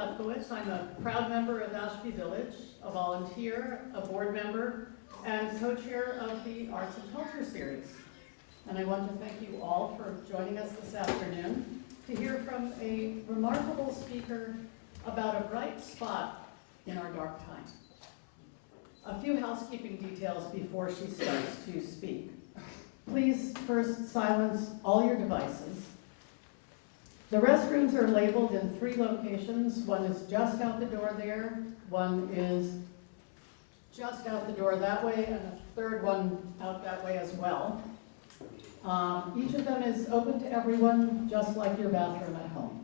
Lefkowitz. I'm a proud member of Ashby Village, a volunteer, a board member, and co-chair of the Arts and Culture Series. And I want to thank you all for joining us this afternoon to hear from a remarkable speaker about a bright spot in our dark time. A few housekeeping details before she starts to speak. Please first silence all your devices. The restrooms are labeled in 3 locations. One is just out the door there, one is just out the door that way, and a third one out that way as well. Each of them is open to everyone, just like your bathroom at home.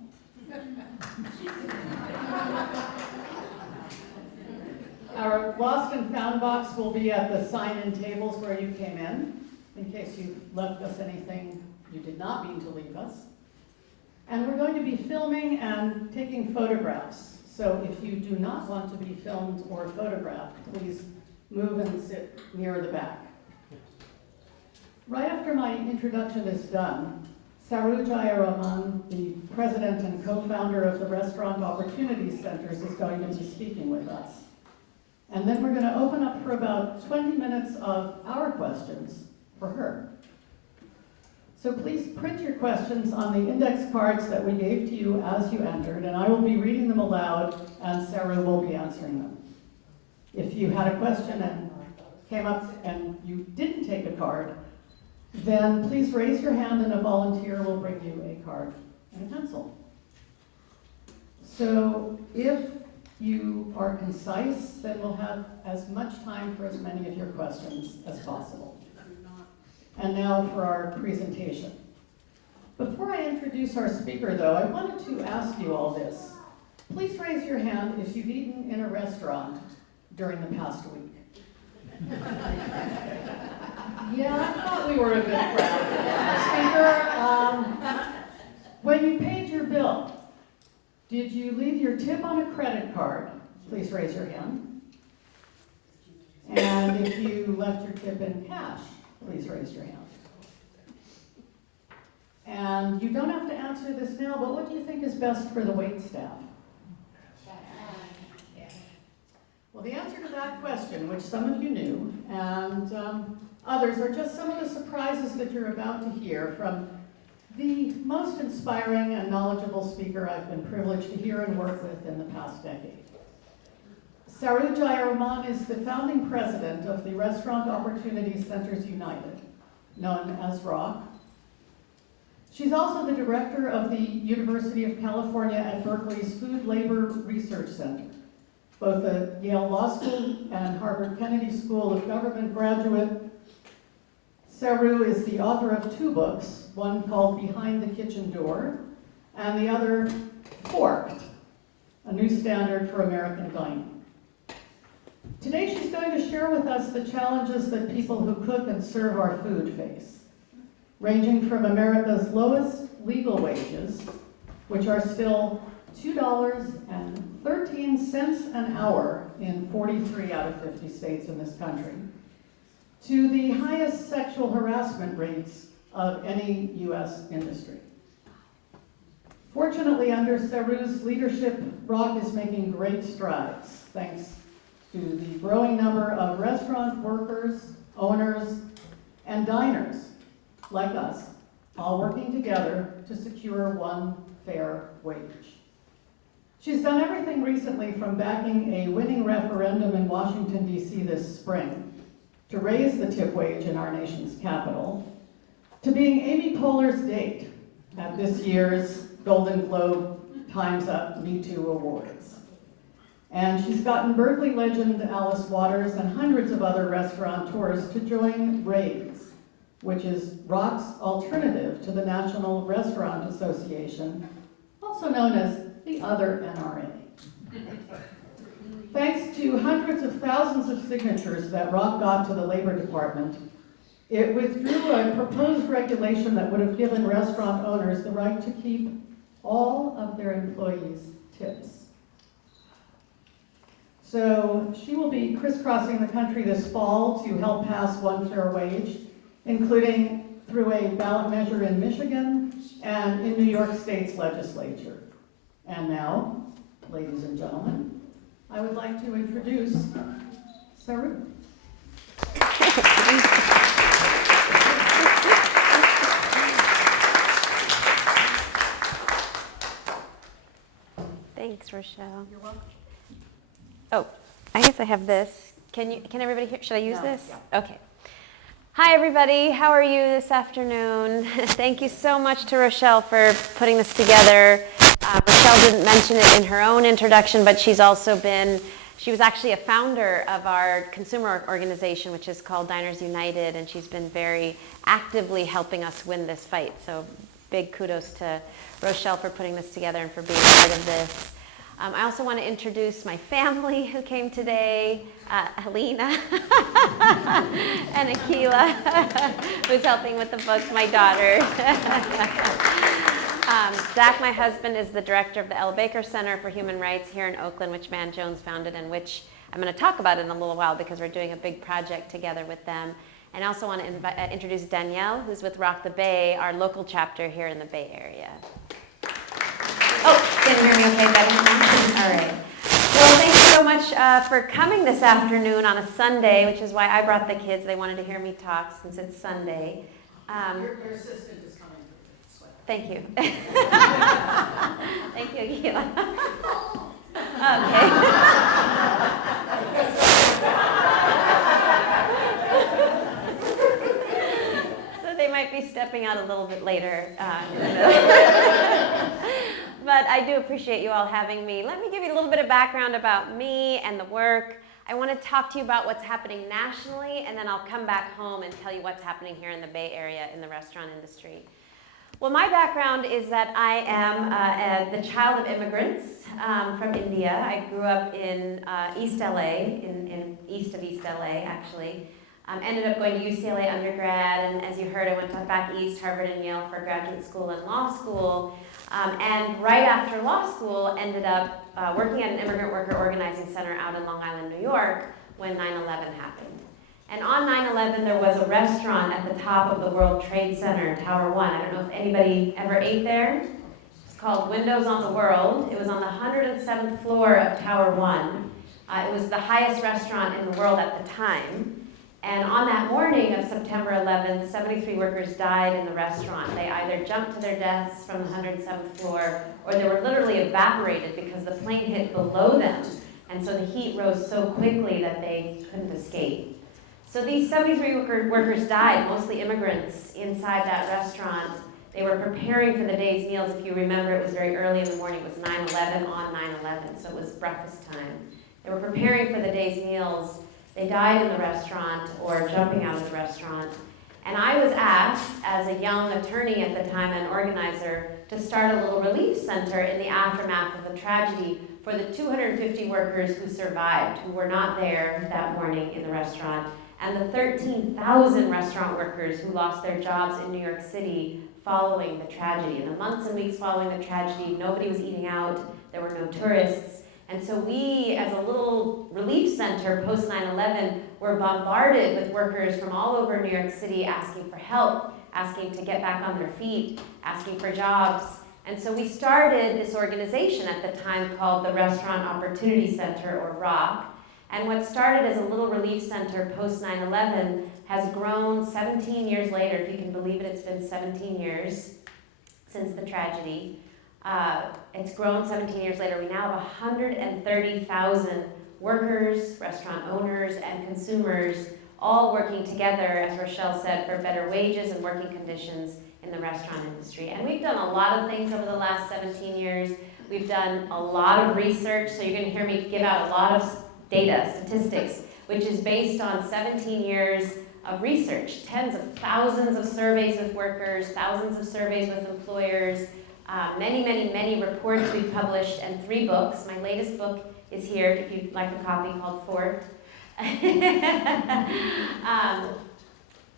Our lost and found box will be at the sign-in tables where you came in case you left us anything you did not mean to leave us. And we're going to be filming and taking photographs. So if you do not want to be filmed or photographed, please move and sit near the back. Right after my introduction is done, Saru Jayaraman, the president and co-founder of the Restaurant Opportunity Centers, is going to be speaking with us. And then we're going to open up for about 20 minutes of our questions for her. So please print your questions on the index cards that we gave to you as you entered, and I will be reading them aloud, and Sarah will be answering them. If you had a question and came up and you didn't take a card, then please raise your hand and a volunteer will bring you a card and a pencil. So if you are concise, then we'll have as much time for as many of your questions as possible. And now for our presentation. Before I introduce our speaker, though, I wanted to ask you all this. Please raise your hand if you've eaten in a restaurant during the past week. Yeah, I thought we were a bit proud. Speaker, when you paid your bill, did you leave your tip on a credit card? Please raise your hand. And if you left your tip in cash, please raise your hand. And you don't have to answer this now, but what do you think is best for the wait staff? Well, the answer to that question, which some of you knew, and others, are just some of the surprises that you're about to hear from the most inspiring and knowledgeable speaker I've been privileged to hear and work with in the past decade. Saru Jayaraman is the founding president of the Restaurant Opportunity Centers United, known as ROC. She's also the director of the University of California at Berkeley's Food Labor Research Center, both a Yale Law School and Harvard Kennedy School of Government graduate. Saru is the author of 2 books, one called Behind the Kitchen Door, and the other, Forked, a new standard for American dining. Today she's going to share with us the challenges that people who cook and serve our food face, ranging from America's lowest legal wages, which are still $2.13 an hour in 43 out of 50 states in this country, to the highest sexual harassment rates of any U.S. industry. Fortunately, under Saru's leadership, ROC is making great strides, thanks to the growing number of restaurant workers, owners, and diners, like us, all working together to secure one fair wage. She's done everything recently from backing a winning referendum in Washington, D.C. this spring to raise the tip wage in our nation's capital, to being Amy Poehler's date at this year's Golden Globe Time's Up Me Too Awards. And she's gotten Berkeley legend Alice Waters and hundreds of other restaurateurs to join RAISE, which is ROC's alternative to the National Restaurant Association, also known as the other NRA. Thanks to hundreds of thousands of signatures that ROC got to the Labor Department, it withdrew a proposed regulation that would have given restaurant owners the right to keep all of their employees' tips. So she will be crisscrossing the country this fall to help pass OneFairWage, including through a ballot measure in Michigan and in New York State's legislature. And now, ladies and gentlemen, I would like to introduce Saru. Thanks, Rochelle. You're welcome. Oh, I guess I have this. Can everybody hear? Should I use No, this? yeah. Okay. Hi, everybody. How are you this afternoon? Thank you so much to Rochelle for putting this together. Rochelle didn't mention it in her own introduction, but she was actually a founder of our consumer organization, which is called Diners United, and she's been very actively helping us win this fight. So big kudos to Rochelle for putting this together and for being part of this. I also want to introduce my family who came today, Helena and Akila, who's helping with the books, my daughter. Zach, my husband, is the director of the Ella Baker Center for Human Rights here in Oakland, which Van Jones founded, and which I'm going to talk about in a little while because we're doing a big project together with them. And I also want to introduce Danielle, who's with ROC the Bay, our local chapter here in the Bay Area. Oh, can you hear me okay, better? All right. Well, thank you so much for coming this afternoon on a Sunday, which is why I brought the kids. They wanted to hear me talk since it's Sunday. Your assistant is coming this way. Thank you. Thank you, Akila. Okay. So they might be stepping out a little bit later. But I do appreciate you all having me. Let me give you a little bit of background about me and the work. I want to talk to you about what's happening nationally, and then I'll come back home and tell you what's happening here in the Bay Area in the restaurant industry. Well, my background is that I am the child of immigrants from India. I grew up in East LA, in east of East LA, actually. Ended up going to UCLA undergrad, and as you heard, I went back east, Harvard and Yale for graduate school and law school. And right after law school, ended up working at an immigrant worker organizing center out in Long Island, New York, when 9/11 happened. And on 9/11, there was a restaurant at the top of the World Trade Center, Tower 1. I don't know if anybody ever ate there. It's called Windows on the World. It was on the 107th floor of Tower 1. It was the highest restaurant in the world at the time. And on that morning of September 11th, 73 workers died in the restaurant. They either jumped to their deaths from the 107th floor, or they were literally evaporated because the plane hit below them. And so the heat rose so quickly that they couldn't escape. So these 73 workers died, mostly immigrants, inside that restaurant. They were preparing for the day's meals. If you remember, it was very early in the morning. It was 9/11 on 9/11, so it was breakfast time. They were preparing for the day's meals. They died in the restaurant or jumping out of the restaurant. And I was asked, as a young attorney at the time and organizer, to start a little relief center in the aftermath of the tragedy for the 250 workers who survived, who were not there that morning in the restaurant, and the 13,000 restaurant workers who lost their jobs in New York City following the tragedy. In the months and weeks following the tragedy, nobody was eating out, there were no tourists. And so we, as a little relief center post 9/11, were bombarded with workers from all over New York City asking for help, asking to get back on their feet, asking for jobs. And so we started this organization at the time called the Restaurant Opportunity Center, or ROC. And what started as a little relief center post 9/11 has grown 17 years later. If you can believe it, it's been 17 years since the tragedy. It's grown 17 years later. We now have 130,000 workers, restaurant owners, and consumers all working together, as Rochelle said, for better wages and working conditions in the restaurant industry. And we've done a lot of things over the last 17 years. We've done a lot of research, so you're going to hear me give out a lot of data, statistics, which is based on 17 years of research, tens of thousands of surveys with workers, thousands of surveys with employers, many reports we've published, and 3 books. My latest book is here, if you'd like a copy, called Fort.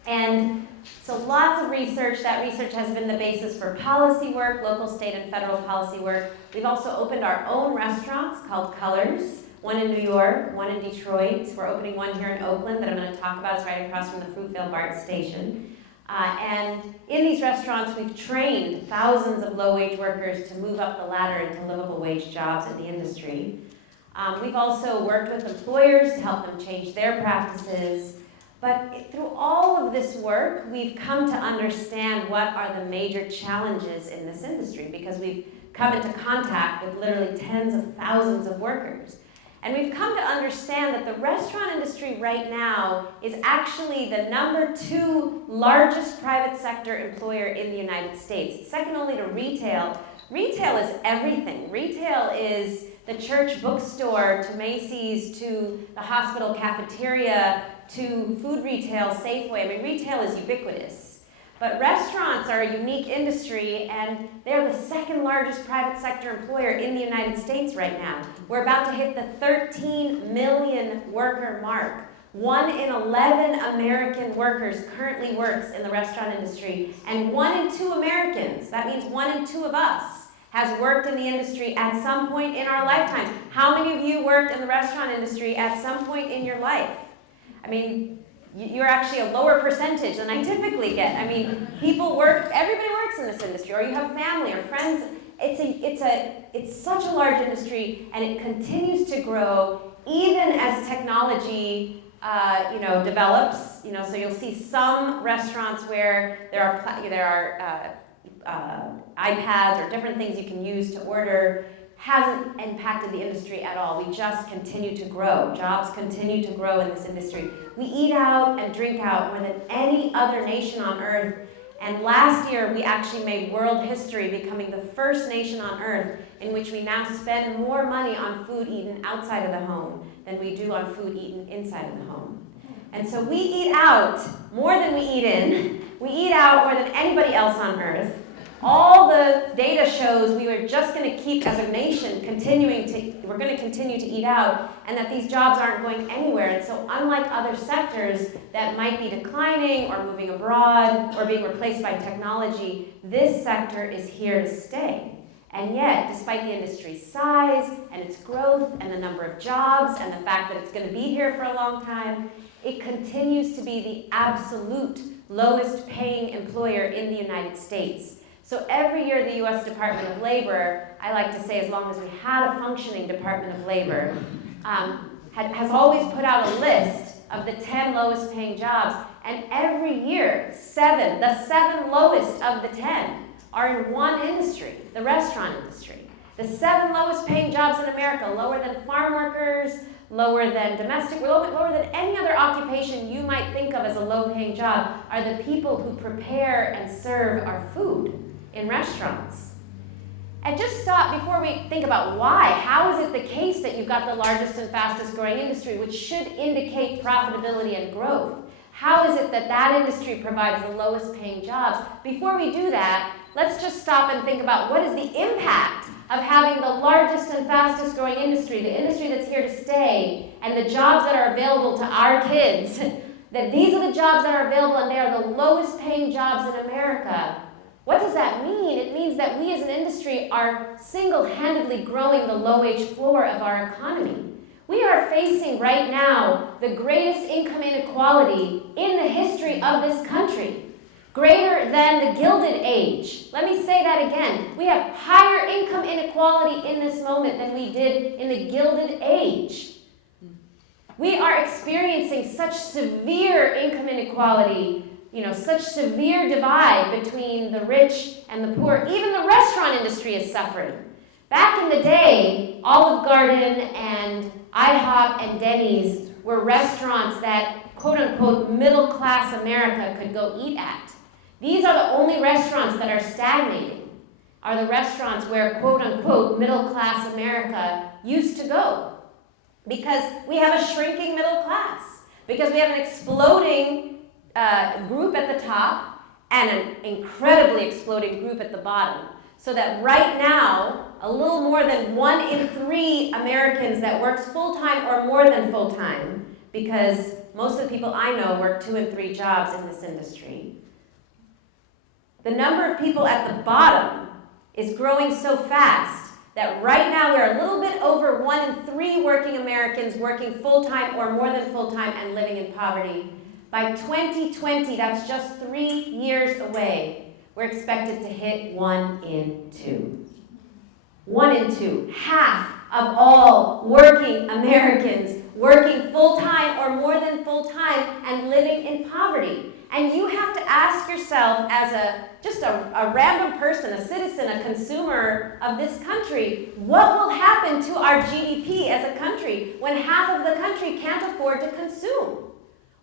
And so lots of research. That research has been the basis for policy work, local, state, and federal policy work. We've also opened our own restaurants called Colors, one in New York, one in Detroit. We're opening one here in Oakland that I'm going to talk about. It's right across from the Fruitvale BART station. And in these restaurants, we've trained thousands of low-wage workers to move up the ladder into livable wage jobs in the industry. We've also worked with employers to help them change their practices. But through all of this work, we've come to understand what are the major challenges in this industry, because we've come into contact with literally tens of thousands of workers. And we've come to understand that the restaurant industry right now is actually the #2 largest private sector employer in the United States, second only to retail. Retail is everything. Retail is the church bookstore to Macy's to the hospital cafeteria to food retail, Safeway. I mean, retail is ubiquitous. But restaurants are a unique industry, and they're the second largest private sector employer in the United States right now. We're about to hit the 13 million worker mark. 1 in 11 American workers currently works in the restaurant industry, and 1 in 2 Americans, that means 1 in 2 of us, has worked in the industry at some point in our lifetime. How many of you worked in the restaurant industry at some point in your life? I mean, you're actually a lower percentage than I typically get. I mean, everybody works in this industry, or you have family or friends. It's such a large industry, and it continues to grow even as technology, develops. So you'll see some restaurants where there are iPads or different things you can use to order. Hasn't impacted the industry at all. We just continue to grow. Jobs continue to grow in this industry. We eat out and drink out more than any other nation on earth. And last year, we actually made world history, becoming the first nation on earth in which we now spend more money on food eaten outside of the home than we do on food eaten inside of the home. And so we eat out more than we eat in. We eat out more than anybody else on earth. All the data shows we are just going to keep, as a nation, we're going to continue to eat out, and that these jobs aren't going anywhere. And so unlike other sectors that might be declining or moving abroad or being replaced by technology, this sector is here to stay. And yet, despite the industry's size and its growth and the number of jobs and the fact that it's going to be here for a long time, it continues to be the absolute lowest paying employer in the United States. So every year the U.S. Department of Labor, I like to say as long as we had a functioning Department of Labor, has always put out a list of the 10 lowest paying jobs, and every year, the 7 lowest of the 10 are in one industry, the restaurant industry. The 7 lowest paying jobs in America, lower than farm workers, lower than domestic, lower than any other occupation you might think of as a low paying job, are the people who prepare and serve our food in restaurants. And just stop before we think about why. How is it the case that you've got the largest and fastest growing industry, which should indicate profitability and growth? How is it that that industry provides the lowest paying jobs? Before we do that, let's just stop and think about what is the impact of having the largest and fastest growing industry, the industry that's here to stay, and the jobs that are available to our kids, that these are the jobs that are available and they are the lowest paying jobs in America. What does that mean? It means that we as an industry are single-handedly growing the low-wage floor of our economy. We are facing right now the greatest income inequality in the history of this country, greater than the Gilded Age. Let me say that again. We have higher income inequality in this moment than we did in the Gilded Age. We are experiencing such severe income inequality, such severe divide between the rich and the poor. Even the restaurant industry is suffering. Back in the day, Olive Garden and IHOP and Denny's were restaurants that, quote-unquote, middle-class America could go eat at. These are the only restaurants that are stagnating, are the restaurants where, quote-unquote, middle-class America used to go. Because we have a shrinking middle class. Because we have an exploding group at the top and an incredibly exploding group at the bottom. So that right now, a little more than 1 in 3 Americans that works full-time or more than full-time, because most of the people I know work 2 and 3 jobs in this industry. The number of people at the bottom is growing so fast that right now we're a little bit over 1 in 3 working Americans working full-time or more than full-time and living in poverty. By 2020, that's just 3 years away, we're expected to hit 1 in 2. 1 in 2, half of all working Americans working full-time or more than full-time and living in poverty. And you have to ask yourself as just a random person, a citizen, a consumer of this country, what will happen to our GDP as a country when half of the country can't afford to consume?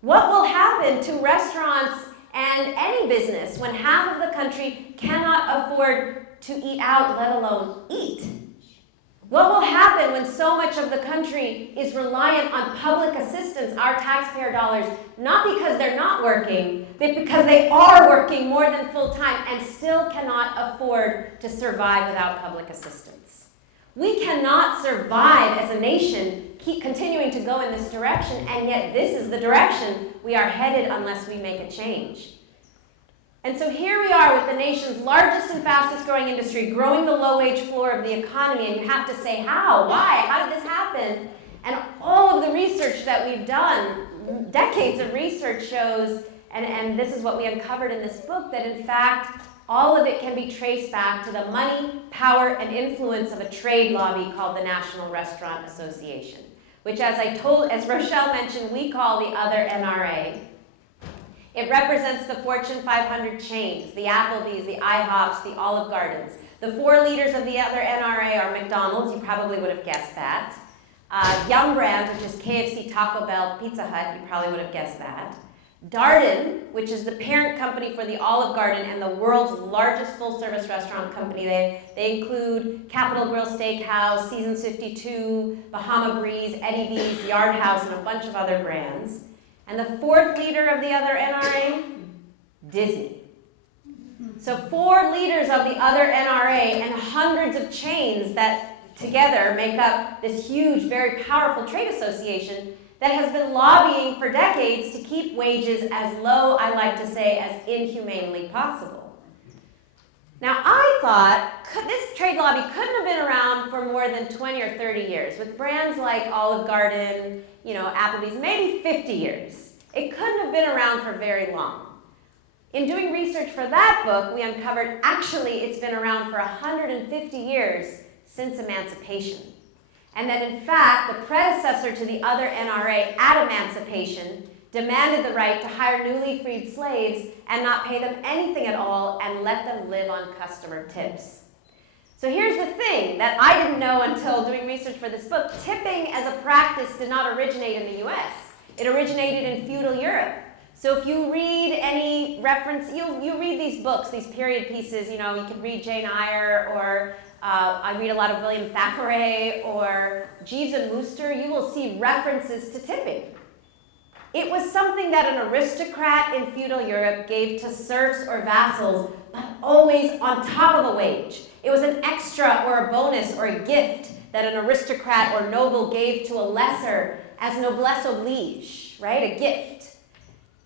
What will happen to restaurants and any business when half of the country cannot afford to eat out, let alone eat? What will happen when so much of the country is reliant on public assistance, our taxpayer dollars, not because they're not working, but because they are working more than full time and still cannot afford to survive without public assistance? We cannot survive as a nation, keep continuing to go in this direction, and yet this is the direction we are headed unless we make a change. And so here we are with the nation's largest and fastest growing industry, growing the low-wage floor of the economy, and you have to say, how? Why? How did this happen? And all of the research that we've done, decades of research shows, and this is what we uncovered in this book, that in fact, all of it can be traced back to the money, power, and influence of a trade lobby called the National Restaurant Association, which as Rochelle mentioned, we call the other NRA. It represents the Fortune 500 chains, the Applebee's, the IHOPs, the Olive Gardens. The 4 leaders of the other NRA are McDonald's, you probably would have guessed that. Yum Brands, which is KFC, Taco Bell, Pizza Hut, you probably would have guessed that. Darden, which is the parent company for the Olive Garden and the world's largest full-service restaurant company. They include Capital Grille Steakhouse, Seasons 52, Bahama Breeze, Eddie V's, Yard House, and a bunch of other brands. And the 4th leader of the other NRA, Disney. So 4 leaders of the other NRA and hundreds of chains that together make up this huge, very powerful trade association that has been lobbying for decades to keep wages as low, I like to say, as inhumanely possible. Now, I thought this trade lobby couldn't have been around for more than 20 or 30 years. With brands like Olive Garden, Applebee's, maybe 50 years. It couldn't have been around for very long. In doing research for that book, we uncovered actually it's been around for 150 years since emancipation. And that in fact, the predecessor to the other NRA at emancipation demanded the right to hire newly freed slaves and not pay them anything at all and let them live on customer tips. So here's the thing that I didn't know until doing research for this book. Tipping as a practice did not originate in the US. It originated in feudal Europe. So if you read any reference, you read these books, these period pieces, you can read Jane Eyre, or I read a lot of William Thackeray or Jeeves and Wooster, you will see references to tipping. It was something that an aristocrat in feudal Europe gave to serfs or vassals, but always on top of a wage. It was an extra or a bonus or a gift that an aristocrat or noble gave to a lesser as noblesse oblige, right? A gift.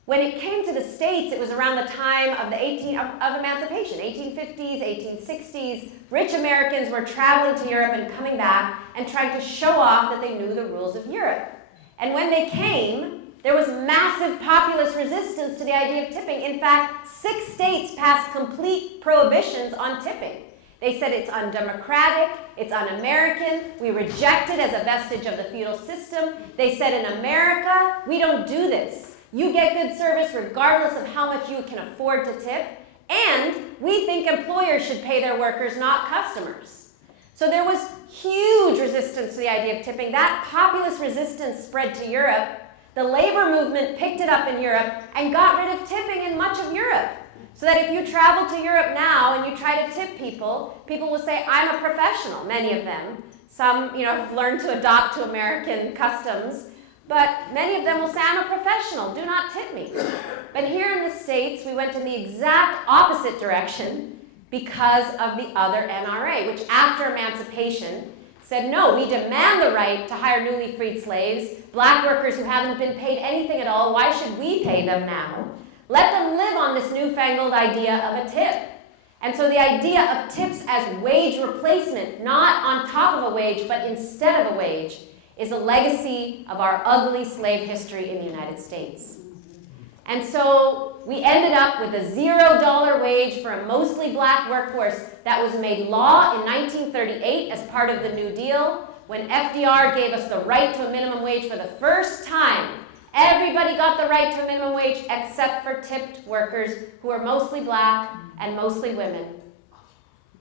When it came to the States, it was around the time of emancipation, 1850s, 1860s. Rich Americans were traveling to Europe and coming back and trying to show off that they knew the rules of Europe. And when they came, there was massive populist resistance to the idea of tipping. In fact, 6 states passed complete prohibitions on tipping. They said it's undemocratic, it's un-American, we reject it as a vestige of the feudal system. They said in America, we don't do this. You get good service regardless of how much you can afford to tip, and we think employers should pay their workers, not customers. So there was huge resistance to the idea of tipping. That populist resistance spread to Europe. The labor movement picked it up in Europe and got rid of tipping in much of Europe. So that if you travel to Europe now and you try to tip people, people will say, I'm a professional, many of them. Some, have learned to adopt to American customs, but many of them will say, I'm a professional, do not tip me. But here in the States, we went in the exact opposite direction because of the other NRA, which after emancipation said, no, we demand the right to hire newly freed slaves, black workers who haven't been paid anything at all, why should we pay them now? Let them live on this newfangled idea of a tip. And so the idea of tips as wage replacement, not on top of a wage, but instead of a wage, is a legacy of our ugly slave history in the United States. And so we ended up with a $0 wage for a mostly black workforce that was made law in 1938 as part of the New Deal, when FDR gave us the right to a minimum wage for the first time. Everybody got the right to a minimum wage except for tipped workers who are mostly black and mostly women.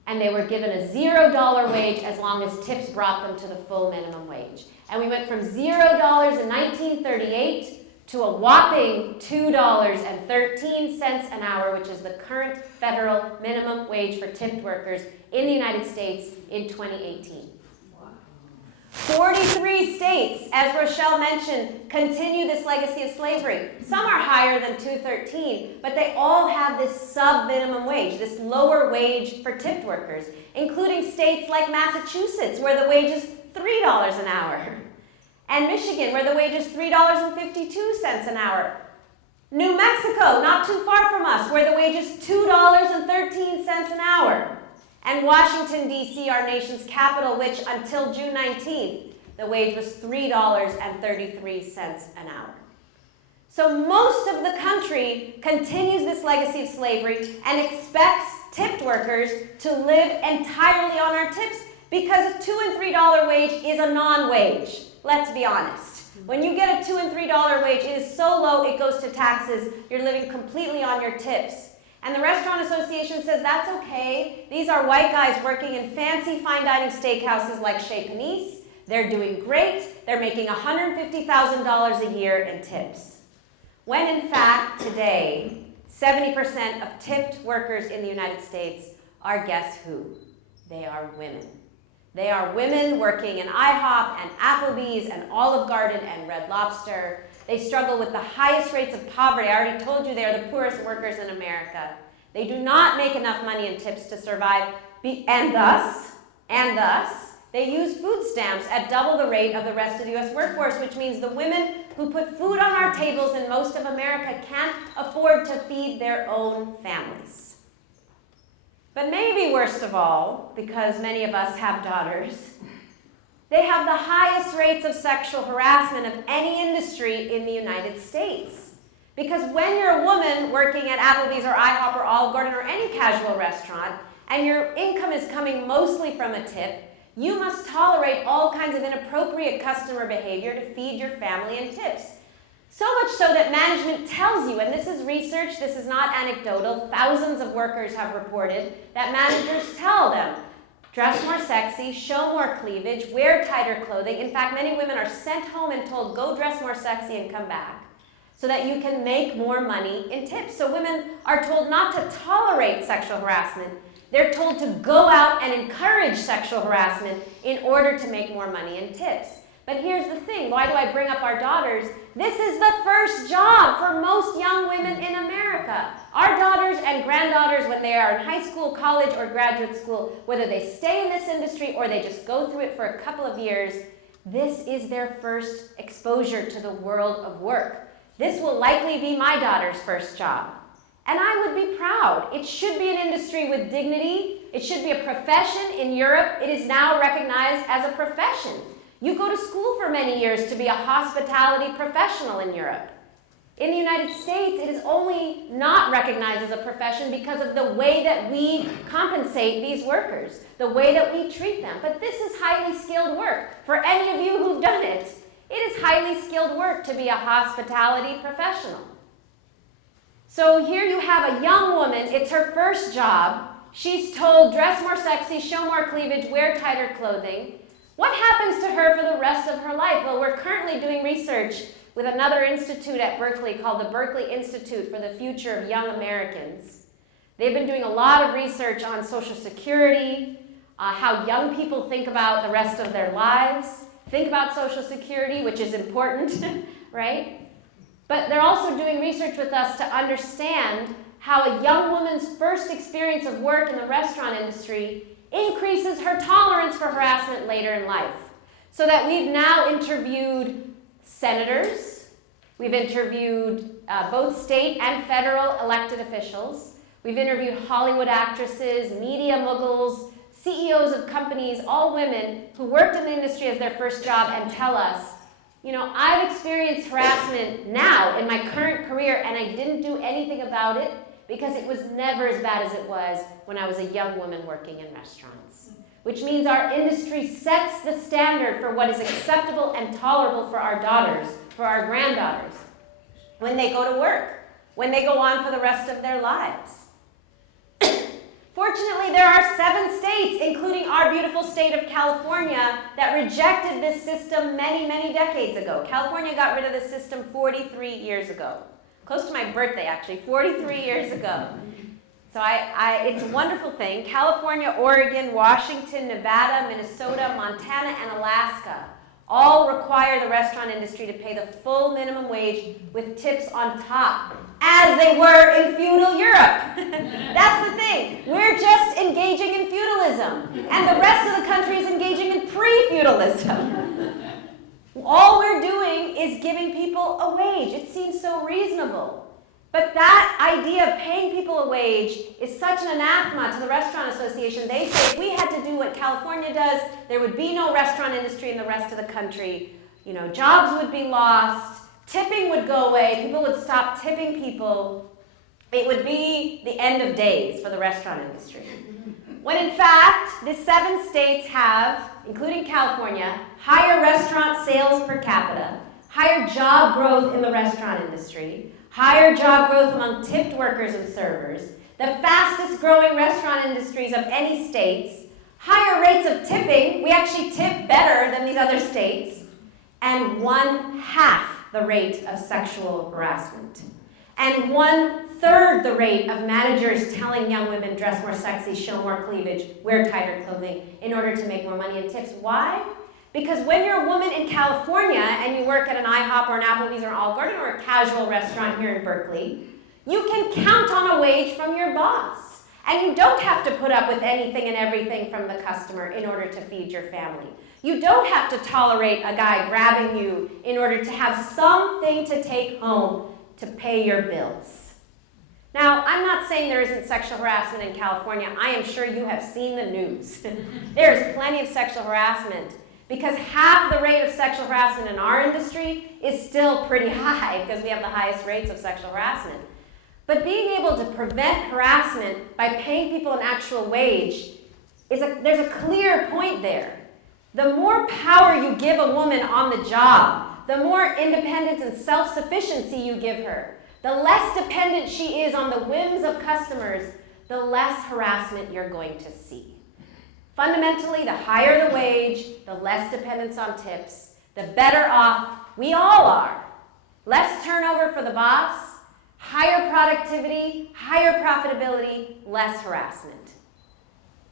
And they were given a $0 wage as long as tips brought them to the full minimum wage. And we went from $0 in 1938 to a whopping $2.13 an hour, which is the current federal minimum wage for tipped workers in the United States in 2018. 43 states, as Rochelle mentioned, continue this legacy of slavery. Some are higher than $2.13, but they all have this sub-minimum wage, this lower wage for tipped workers, including states like Massachusetts, where the wage is $3 an hour, and Michigan, where the wage is $3.52 an hour. New Mexico, not too far from us, where the wage is $2.13 an hour. And Washington, D.C., our nation's capital, which until June 19th, the wage was $3.33 an hour. So most of the country continues this legacy of slavery and expects tipped workers to live entirely on our tips because a $2 and $3 wage is a non-wage. Let's be honest. When you get a $2 and $3 wage, it is so low it goes to taxes. You're living completely on your tips. And the Restaurant Association says that's okay. These are white guys working in fancy fine dining steakhouses like Chez Panisse. They're doing great. They're making $150,000 a year in tips. When in fact, today, 70% of tipped workers in the United States are, guess who? They are women. They are women working in IHOP and Applebee's and Olive Garden and Red Lobster. They struggle with the highest rates of poverty. I already told you they are the poorest workers in America. They do not make enough money in tips to survive, and thus, they use food stamps at double the rate of the rest of the U.S. workforce, which means the women who put food on our tables in most of America can't afford to feed their own families. But maybe worst of all, because many of us have daughters, they have the highest rates of sexual harassment of any industry in the United States. Because when you're a woman working at Applebee's or IHOP or Olive Garden or any casual restaurant, and your income is coming mostly from a tip, you must tolerate all kinds of inappropriate customer behavior to feed your family in tips. So much so that management tells you, and this is research, this is not anecdotal, thousands of workers have reported that managers tell them, dress more sexy, show more cleavage, wear tighter clothing. In fact, many women are sent home and told, go dress more sexy and come back, so that you can make more money in tips. So women are told not to tolerate sexual harassment. They're told to go out and encourage sexual harassment in order to make more money in tips. But here's the thing, why do I bring up our daughters? This is the first job for most young women in America. Our daughters and granddaughters, when they are in high school, college, or graduate school, whether they stay in this industry or they just go through it for a couple of years, this is their first exposure to the world of work. This will likely be my daughter's first job. And I would be proud. It should be an industry with dignity. It should be a profession. In Europe, it is now recognized as a profession. You go to school for many years to be a hospitality professional in Europe. In the United States, it is only not recognized as a profession because of the way that we compensate these workers, the way that we treat them. But this is highly skilled work. For any of you who've done it, it is highly skilled work to be a hospitality professional. So here you have a young woman, it's her first job. She's told, dress more sexy, show more cleavage, wear tighter clothing. What happens to her for the rest of her life? Well, we're currently doing research with another institute at Berkeley called the Berkeley Institute for the Future of Young Americans. They've been doing a lot of research on Social Security, how young people think about the rest of their lives, think about Social Security, which is important, right? But they're also doing research with us to understand how a young woman's first experience of work in the restaurant industry increases her tolerance for harassment later in life. So that we've now interviewed senators, we've interviewed both state and federal elected officials, we've interviewed Hollywood actresses, media moguls, CEOs of companies, all women who worked in the industry as their first job and tell us You know, I've experienced harassment now in my current career, and I didn't do anything about it because it was never as bad as it was when I was a young woman working in restaurants. Which means our industry sets the standard for what is acceptable and tolerable for our daughters, for our granddaughters, when they go to work, when they go on for the rest of their lives. Fortunately, there are 7 states, including our beautiful state of California, that rejected this system many, many decades ago. California got rid of this system 43 years ago. Close to my birthday, actually, 43 years ago. So it's a wonderful thing. California, Oregon, Washington, Nevada, Minnesota, Montana, and Alaska all require the restaurant industry to pay the full minimum wage with tips on top, as they were in feudal Europe. That's the thing. We're just engaging in feudalism, and the rest of the country is engaging in pre-feudalism. All we're doing is giving people a wage. It seems so reasonable. But that idea of paying people a wage is such an anathema to the Restaurant Association. They say if we had to do what California does, there would be no restaurant industry in the rest of the country. You know, jobs would be lost, tipping would go away, people would stop tipping people. It would be the end of days for the restaurant industry. When in fact, the 7 states have, including California, higher restaurant sales per capita, higher job growth in the restaurant industry, higher job growth among tipped workers and servers, the fastest growing restaurant industries of any states, higher rates of tipping, we actually tip better than these other states, and 1/2 the rate of sexual harassment. And 1/3 the rate of managers telling young women dress more sexy, show more cleavage, wear tighter clothing in order to make more money in tips. Why? Because when you're a woman in California and you work at an IHOP or an Applebee's or an Olive Garden or a casual restaurant here in Berkeley, you can count on a wage from your boss. And you don't have to put up with anything and everything from the customer in order to feed your family. You don't have to tolerate a guy grabbing you in order to have something to take home to pay your bills. Now, I'm not saying there isn't sexual harassment in California. I am sure you have seen the news. There's plenty of sexual harassment, because half the rate of sexual harassment in our industry is still pretty high because we have the highest rates of sexual harassment. But being able to prevent harassment by paying people an actual wage, there's a clear point there. The more power you give a woman on the job, the more independence and self-sufficiency you give her, the less dependent she is on the whims of customers, the less harassment you're going to see. Fundamentally, the higher the wage, the less dependence on tips, the better off we all are. Less turnover for the boss, higher productivity, higher profitability, less harassment.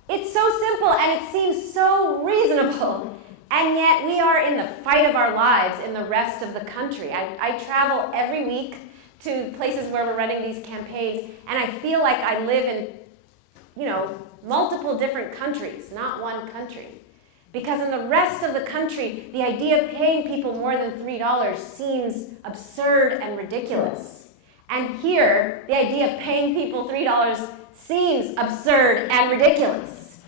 It's so simple and it seems so reasonable, and yet we are in the fight of our lives in the rest of the country. I travel every week to places where we're running these campaigns, and I feel like I live in, multiple different countries, not one country. Because in the rest of the country, the idea of paying people more than $3 seems absurd and ridiculous. And here, the idea of paying people $3 seems absurd and ridiculous.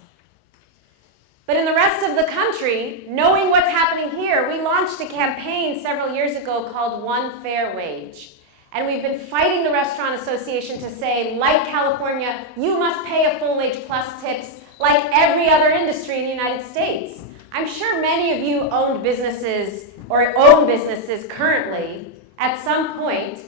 But in the rest of the country, knowing what's happening here, we launched a campaign several years ago called OneFairWage. And we've been fighting the Restaurant Association to say, like California, you must pay a full wage plus tips like every other industry in the United States. I'm sure many of you owned businesses or own businesses currently at some point.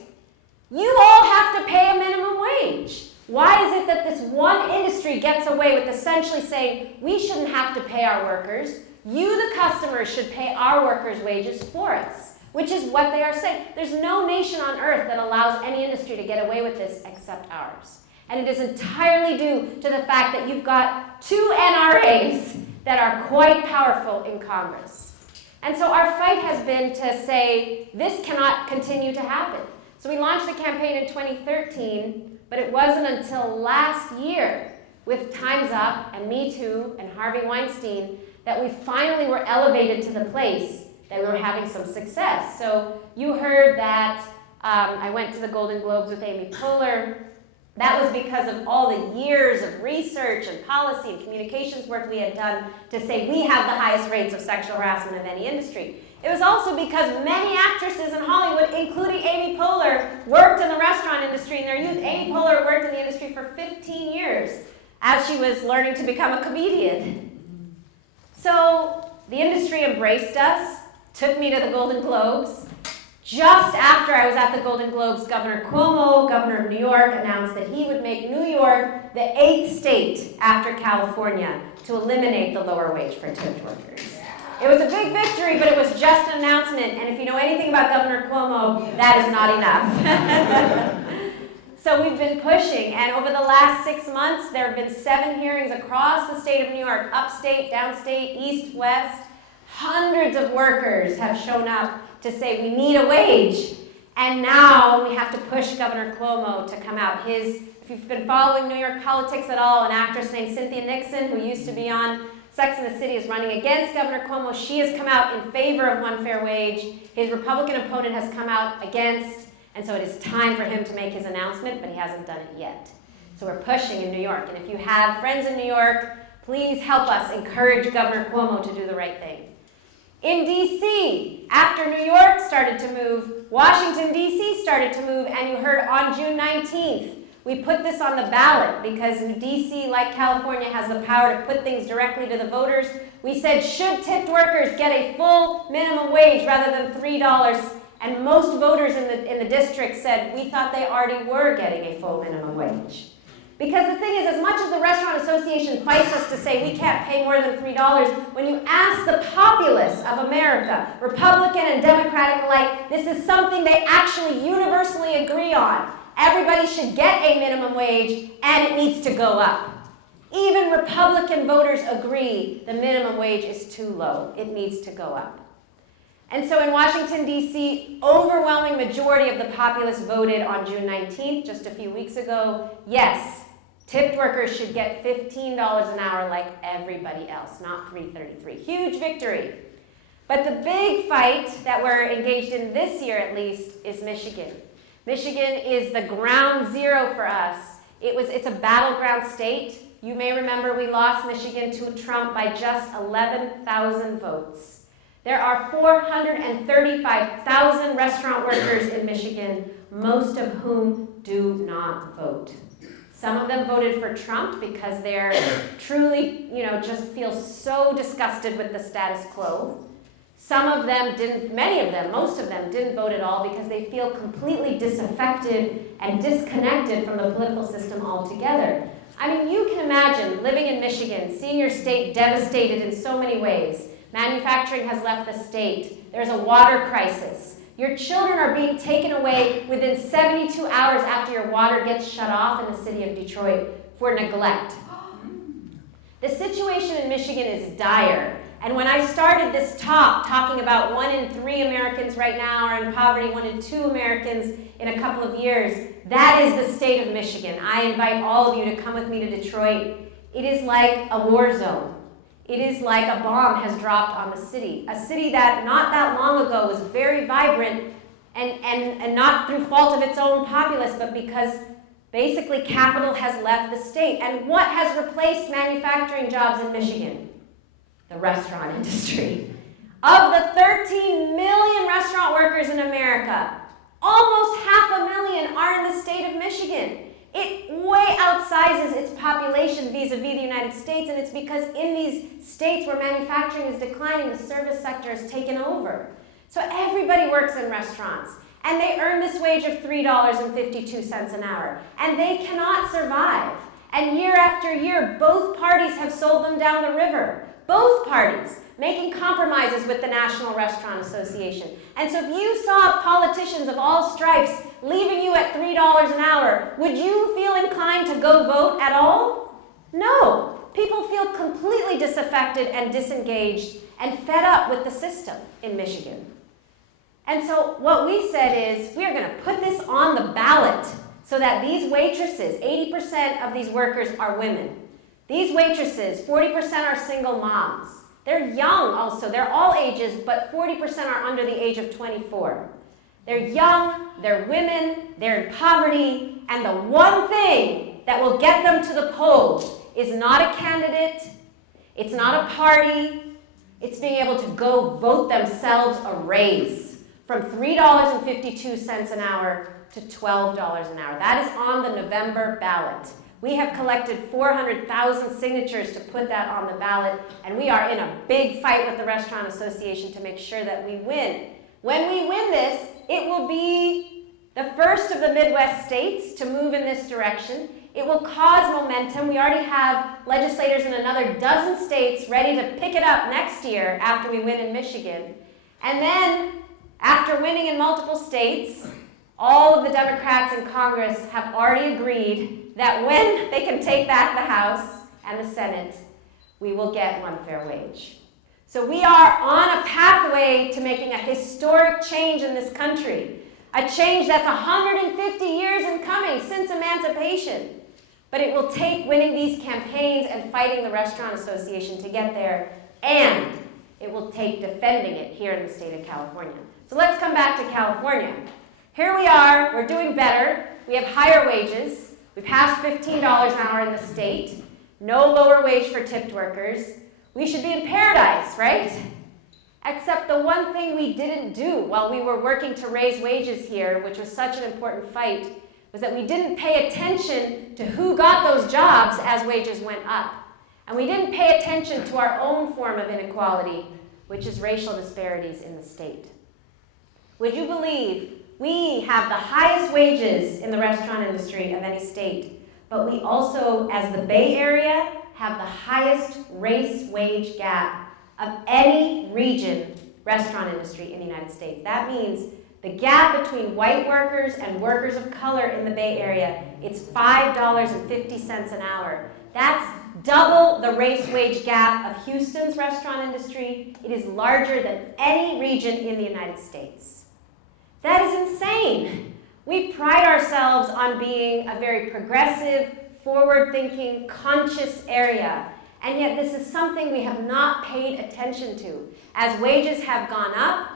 You all have to pay a minimum wage. Why is it that this one industry gets away with essentially saying, we shouldn't have to pay our workers, you, the customers, should pay our workers' wages for us? Which is what they are saying. There's no nation on earth that allows any industry to get away with this except ours. And it is entirely due to the fact that you've got 2 NRAs that are quite powerful in Congress. And so our fight has been to say, this cannot continue to happen. So we launched the campaign in 2013, but it wasn't until last year, with Time's Up and Me Too and Harvey Weinstein, that we finally were elevated to the place that we were having some success. So you heard that I went to the Golden Globes with Amy Poehler. That was because of all the years of research and policy and communications work we had done to say we have the highest rates of sexual harassment of any industry. It was also because many actresses in Hollywood, including Amy Poehler, worked in the restaurant industry in their youth. Amy Poehler worked in the industry for 15 years as she was learning to become a comedian. So the industry embraced us, took me to the Golden Globes. Just after I was at the Golden Globes, Governor Cuomo, governor of New York, announced that he would make New York the 8th state after California to eliminate the lower wage for tipped workers. It was a big victory, but it was just an announcement, and if you know anything about Governor Cuomo, that is not enough. So we've been pushing, and over the last 6 months, there have been 7 hearings across the state of New York, upstate, downstate, east, west. Hundreds of workers have shown up to say we need a wage, and now we have to push Governor Cuomo to come out. If you've been following New York politics at all, an actress named Cynthia Nixon, who used to be on Sex and the City, is running against Governor Cuomo. She has come out in favor of OneFairWage. His Republican opponent has come out against, and so it is time for him to make his announcement, but he hasn't done it yet. So we're pushing in New York, and if you have friends in New York, please help us encourage Governor Cuomo to do the right thing. In D.C., after New York started to move, Washington, D.C. started to move, and you heard on June 19th, we put this on the ballot because D.C., like California, has the power to put things directly to the voters. We said, should tipped workers get a full minimum wage rather than $3? And most voters in the district said, we thought they already were getting a full minimum wage. Because the thing is, as much as the Restaurant Association fights us to say we can't pay more than $3, when you ask the populace of America, Republican and Democratic alike, this is something they actually universally agree on. Everybody should get a minimum wage, and it needs to go up. Even Republican voters agree the minimum wage is too low. It needs to go up. And so in Washington, D.C., overwhelming majority of the populace voted on June 19th, just a few weeks ago, yes, tipped workers should get $15 an hour like everybody else, not $3.33. Huge victory. But the big fight that we're engaged in this year, at least, is Michigan. Michigan is the ground zero for us. It's a battleground state. You may remember we lost Michigan to Trump by just 11,000 votes. There are 435,000 restaurant workers in Michigan, most of whom do not vote. Some of them voted for Trump because they're truly, just feel so disgusted with the status quo. Some of them didn't, many of them, most of them didn't vote at all because they feel completely disaffected and disconnected from the political system altogether. I mean, you can imagine living in Michigan, seeing your state devastated in so many ways. Manufacturing has left the state. There's a water crisis. Your children are being taken away within 72 hours after your water gets shut off in the city of Detroit for neglect. The situation in Michigan is dire. And when I started this talk talking about 1 in 3 Americans right now are in poverty, 1 in 2 Americans in a couple of years, that is the state of Michigan. I invite all of you to come with me to Detroit. It is like a war zone. It is like a bomb has dropped on the city. A city that not that long ago was very vibrant and not through fault of its own populace, but because basically capital has left the state. And what has replaced manufacturing jobs in Michigan? The restaurant industry. Of the 13 million restaurant workers in America, almost 500,000 are in the state of Michigan. It way outsizes its population vis-a-vis the United States, and it's because in these states where manufacturing is declining, the service sector has taken over. So everybody works in restaurants, and they earn this wage of $3.52 an hour, and they cannot survive. And year after year, both parties have sold them down the river. Both parties making compromises with the National Restaurant Association. And so if you saw politicians of all stripes leaving you at $3 an hour, would you feel inclined to go vote at all? No. People feel completely disaffected and disengaged and fed up with the system in Michigan. And so what we said is, we are going to put this on the ballot so that these waitresses, 80% of these workers are women. These waitresses, 40% are single moms. They're young also. They're all ages, but 40% are under the age of 24. They're young, they're women, they're in poverty, and the one thing that will get them to the polls is not a candidate, it's not a party, it's being able to go vote themselves a raise from $3.52 an hour to $12 an hour. That is on the November ballot. We have collected 400,000 signatures to put that on the ballot, and we are in a big fight with the Restaurant Association to make sure that we win. When we win this, it will be the first of the Midwest states to move in this direction. It will cause momentum. We already have legislators in another dozen states ready to pick it up next year after we win in Michigan. And then, after winning in multiple states, all of the Democrats in Congress have already agreed that when they can take back the House and the Senate, we will get one fair wage. So we are on a pathway to making a historic change in this country, a change that's 150 years in coming since emancipation. But it will take winning these campaigns and fighting the Restaurant Association to get there, and it will take defending it here in the state of California. So let's come back to California. Here we are, we're doing better, we have higher wages, we passed $15 an hour in the state, no lower wage for tipped workers. We should be in paradise, right? Except the one thing we didn't do while we were working to raise wages here, which was such an important fight, was that we didn't pay attention to who got those jobs as wages went up. And we didn't pay attention to our own form of inequality, which is racial disparities in the state. Would you believe we have the highest wages in the restaurant industry of any state, but we also, as the Bay Area, have the highest race wage gap of any region restaurant industry in the United States. That means the gap between white workers and workers of color in the Bay Area, it's $5.50 an hour. That's double the race wage gap of Houston's restaurant industry. It is larger than any region in the United States. That is insane. We pride ourselves on being a very progressive, forward-thinking, conscious area, and yet this is something we have not paid attention to. As wages have gone up,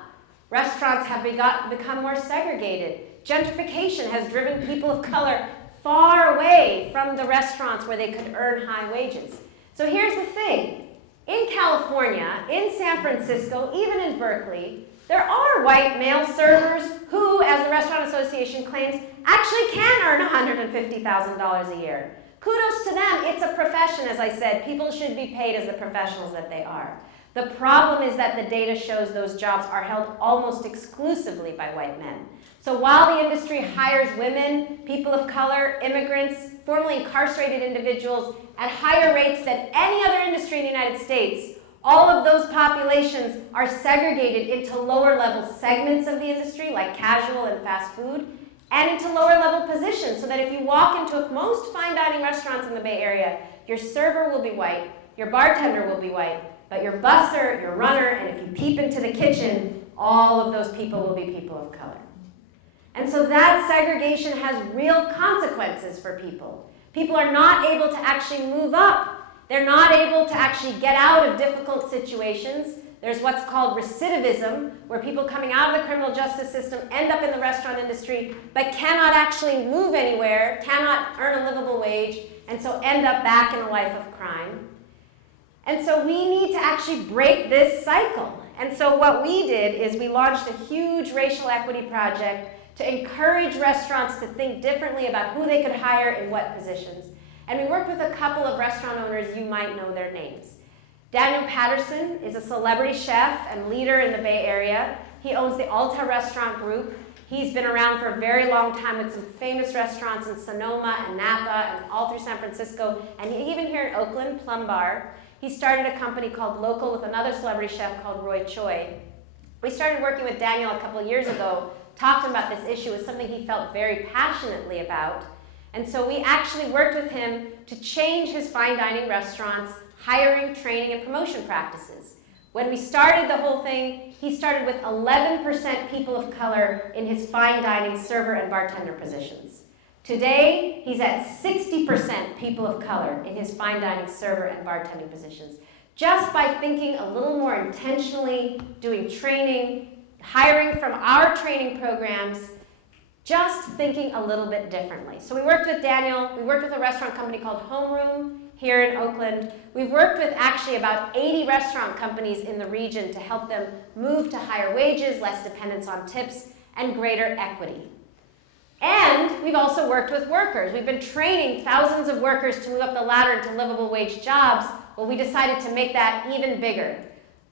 restaurants have become more segregated. Gentrification has driven people of color far away from the restaurants where they could earn high wages. So here's the thing. In California, in San Francisco, even in Berkeley, there are white male servers who, as the Restaurant Association claims, actually can earn $150,000 a year. Kudos to them. It's a profession, as I said. People should be paid as the professionals that they are. The problem is that the data shows those jobs are held almost exclusively by white men. So while the industry hires women, people of color, immigrants, formerly incarcerated individuals at higher rates than any other industry in the United States, all of those populations are segregated into lower level segments of the industry, like casual and fast food, and into lower level positions, so that if you walk into most fine dining restaurants in the Bay Area, your server will be white, your bartender will be white, but your busser, your runner, and if you peep into the kitchen, all of those people will be people of color. And so that segregation has real consequences for people. People are not able to actually move up. They're not able to actually get out of difficult situations. There's what's called recidivism, where people coming out of the criminal justice system end up in the restaurant industry, but cannot actually move anywhere, cannot earn a livable wage, and so end up back in a life of crime. And so we need to actually break this cycle. And so what we did is we launched a huge racial equity project to encourage restaurants to think differently about who they could hire in what positions. And we worked with a couple of restaurant owners. You might know their names. Daniel Patterson is a celebrity chef and leader in the Bay Area. He owns the Alta Restaurant Group. He's been around for a very long time with some famous restaurants in Sonoma and Napa and all through San Francisco, and even here in Oakland, Plum Bar. He started a company called Local with another celebrity chef called Roy Choi. We started working with Daniel a couple of years ago, talked about this issue. It was something he felt very passionately about. And so we actually worked with him to change his fine dining restaurants' hiring, training, and promotion practices. When we started the whole thing, he started with 11% people of color in his fine dining server and bartender positions. Today, he's at 60% people of color in his fine dining server and bartending positions, just by thinking a little more intentionally, doing training, hiring from our training programs, just thinking a little bit differently. So we worked with Daniel, we worked with a restaurant company called Homeroom here in Oakland. We've worked with actually about 80 restaurant companies in the region to help them move to higher wages, less dependence on tips, and greater equity. And we've also worked with workers. We've been training thousands of workers to move up the ladder into livable wage jobs. Well, we decided to make that even bigger.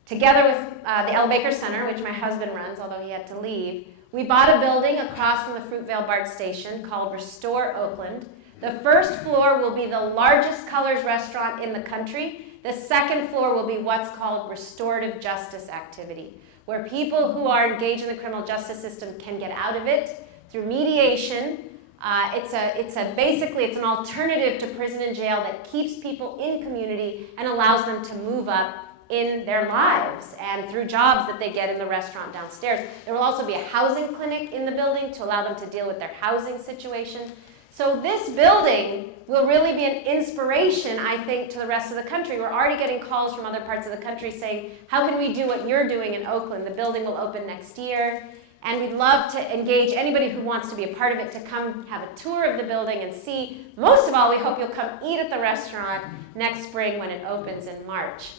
Together with the L. Baker Center, which my husband runs, although he had to leave, we bought a building across from the Fruitvale BART station called Restore Oakland. The first floor will be the largest colors restaurant in the country. The second floor will be what's called restorative justice activity, where people who are engaged in the criminal justice system can get out of it through mediation. Basically it's an alternative to prison and jail that keeps people in community and allows them to move up in their lives and through jobs that they get in the restaurant downstairs. There will also be a housing clinic in the building to allow them to deal with their housing situation. So this building will really be an inspiration, I think, to the rest of the country. We're already getting calls from other parts of the country saying, how can we do what you're doing in Oakland? The building will open next year. And we'd love to engage anybody who wants to be a part of it to come have a tour of the building and see. Most of all, we hope you'll come eat at the restaurant next spring when it opens in March.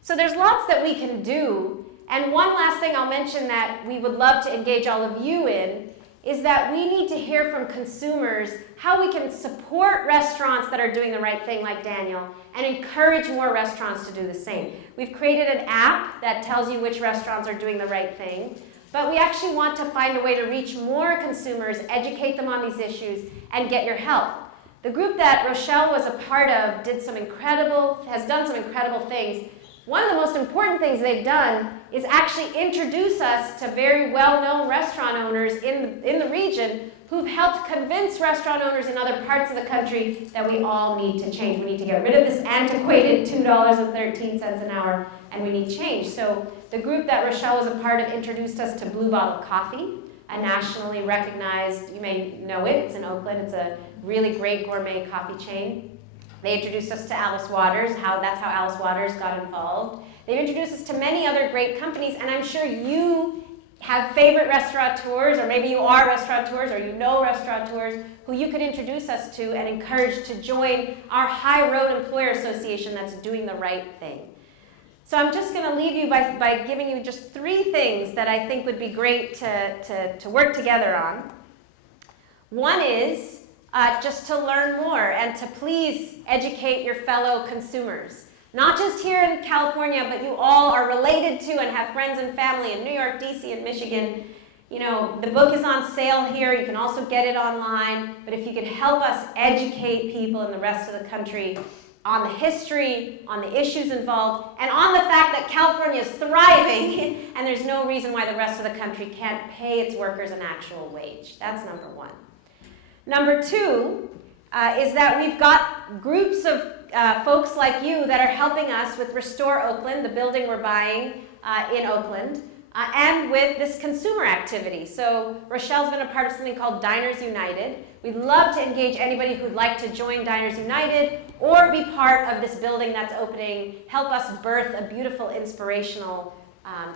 So there's lots that we can do. And one last thing I'll mention that we would love to engage all of you in is that we need to hear from consumers how we can support restaurants that are doing the right thing like Daniel and encourage more restaurants to do the same. We've created an app that tells you which restaurants are doing the right thing, but we actually want to find a way to reach more consumers, educate them on these issues, and get your help. The group that Rochelle was a part of has done some incredible things. One of the most important things they've done is actually introduce us to very well-known restaurant owners in the region who've helped convince restaurant owners in other parts of the country that we all need to change. We need to get rid of this antiquated $2.13 an hour, and we need change. So the group that Rochelle was a part of introduced us to Blue Bottle Coffee, a nationally recognized, you may know it, it's in Oakland, it's a really great gourmet coffee chain. They introduced us to Alice Waters, that's how Alice Waters got involved. They've introduced us to many other great companies, and I'm sure you have favorite restaurateurs, or maybe you are restaurateurs, or you know restaurateurs who you could introduce us to and encourage to join our High Road Employer Association that's doing the right thing. So I'm just going to leave you by giving you just 3 things that I think would be great to work together on. One is just to learn more and to please educate your fellow consumers. Not just here in California, but you all are related to and have friends and family in New York, DC, and Michigan. You know, the book is on sale here. You can also get it online. But if you could help us educate people in the rest of the country on the history, on the issues involved, and on the fact that California is thriving and there's no reason why the rest of the country can't pay its workers an actual wage. That's number 1. Number 2 is that we've got groups of folks like you that are helping us with Restore Oakland, the building we're buying in Oakland, and with this consumer activity. So Rochelle's been a part of something called Diners United. We'd love to engage anybody who'd like to join Diners United or be part of this building that's opening, help us birth a beautiful, inspirational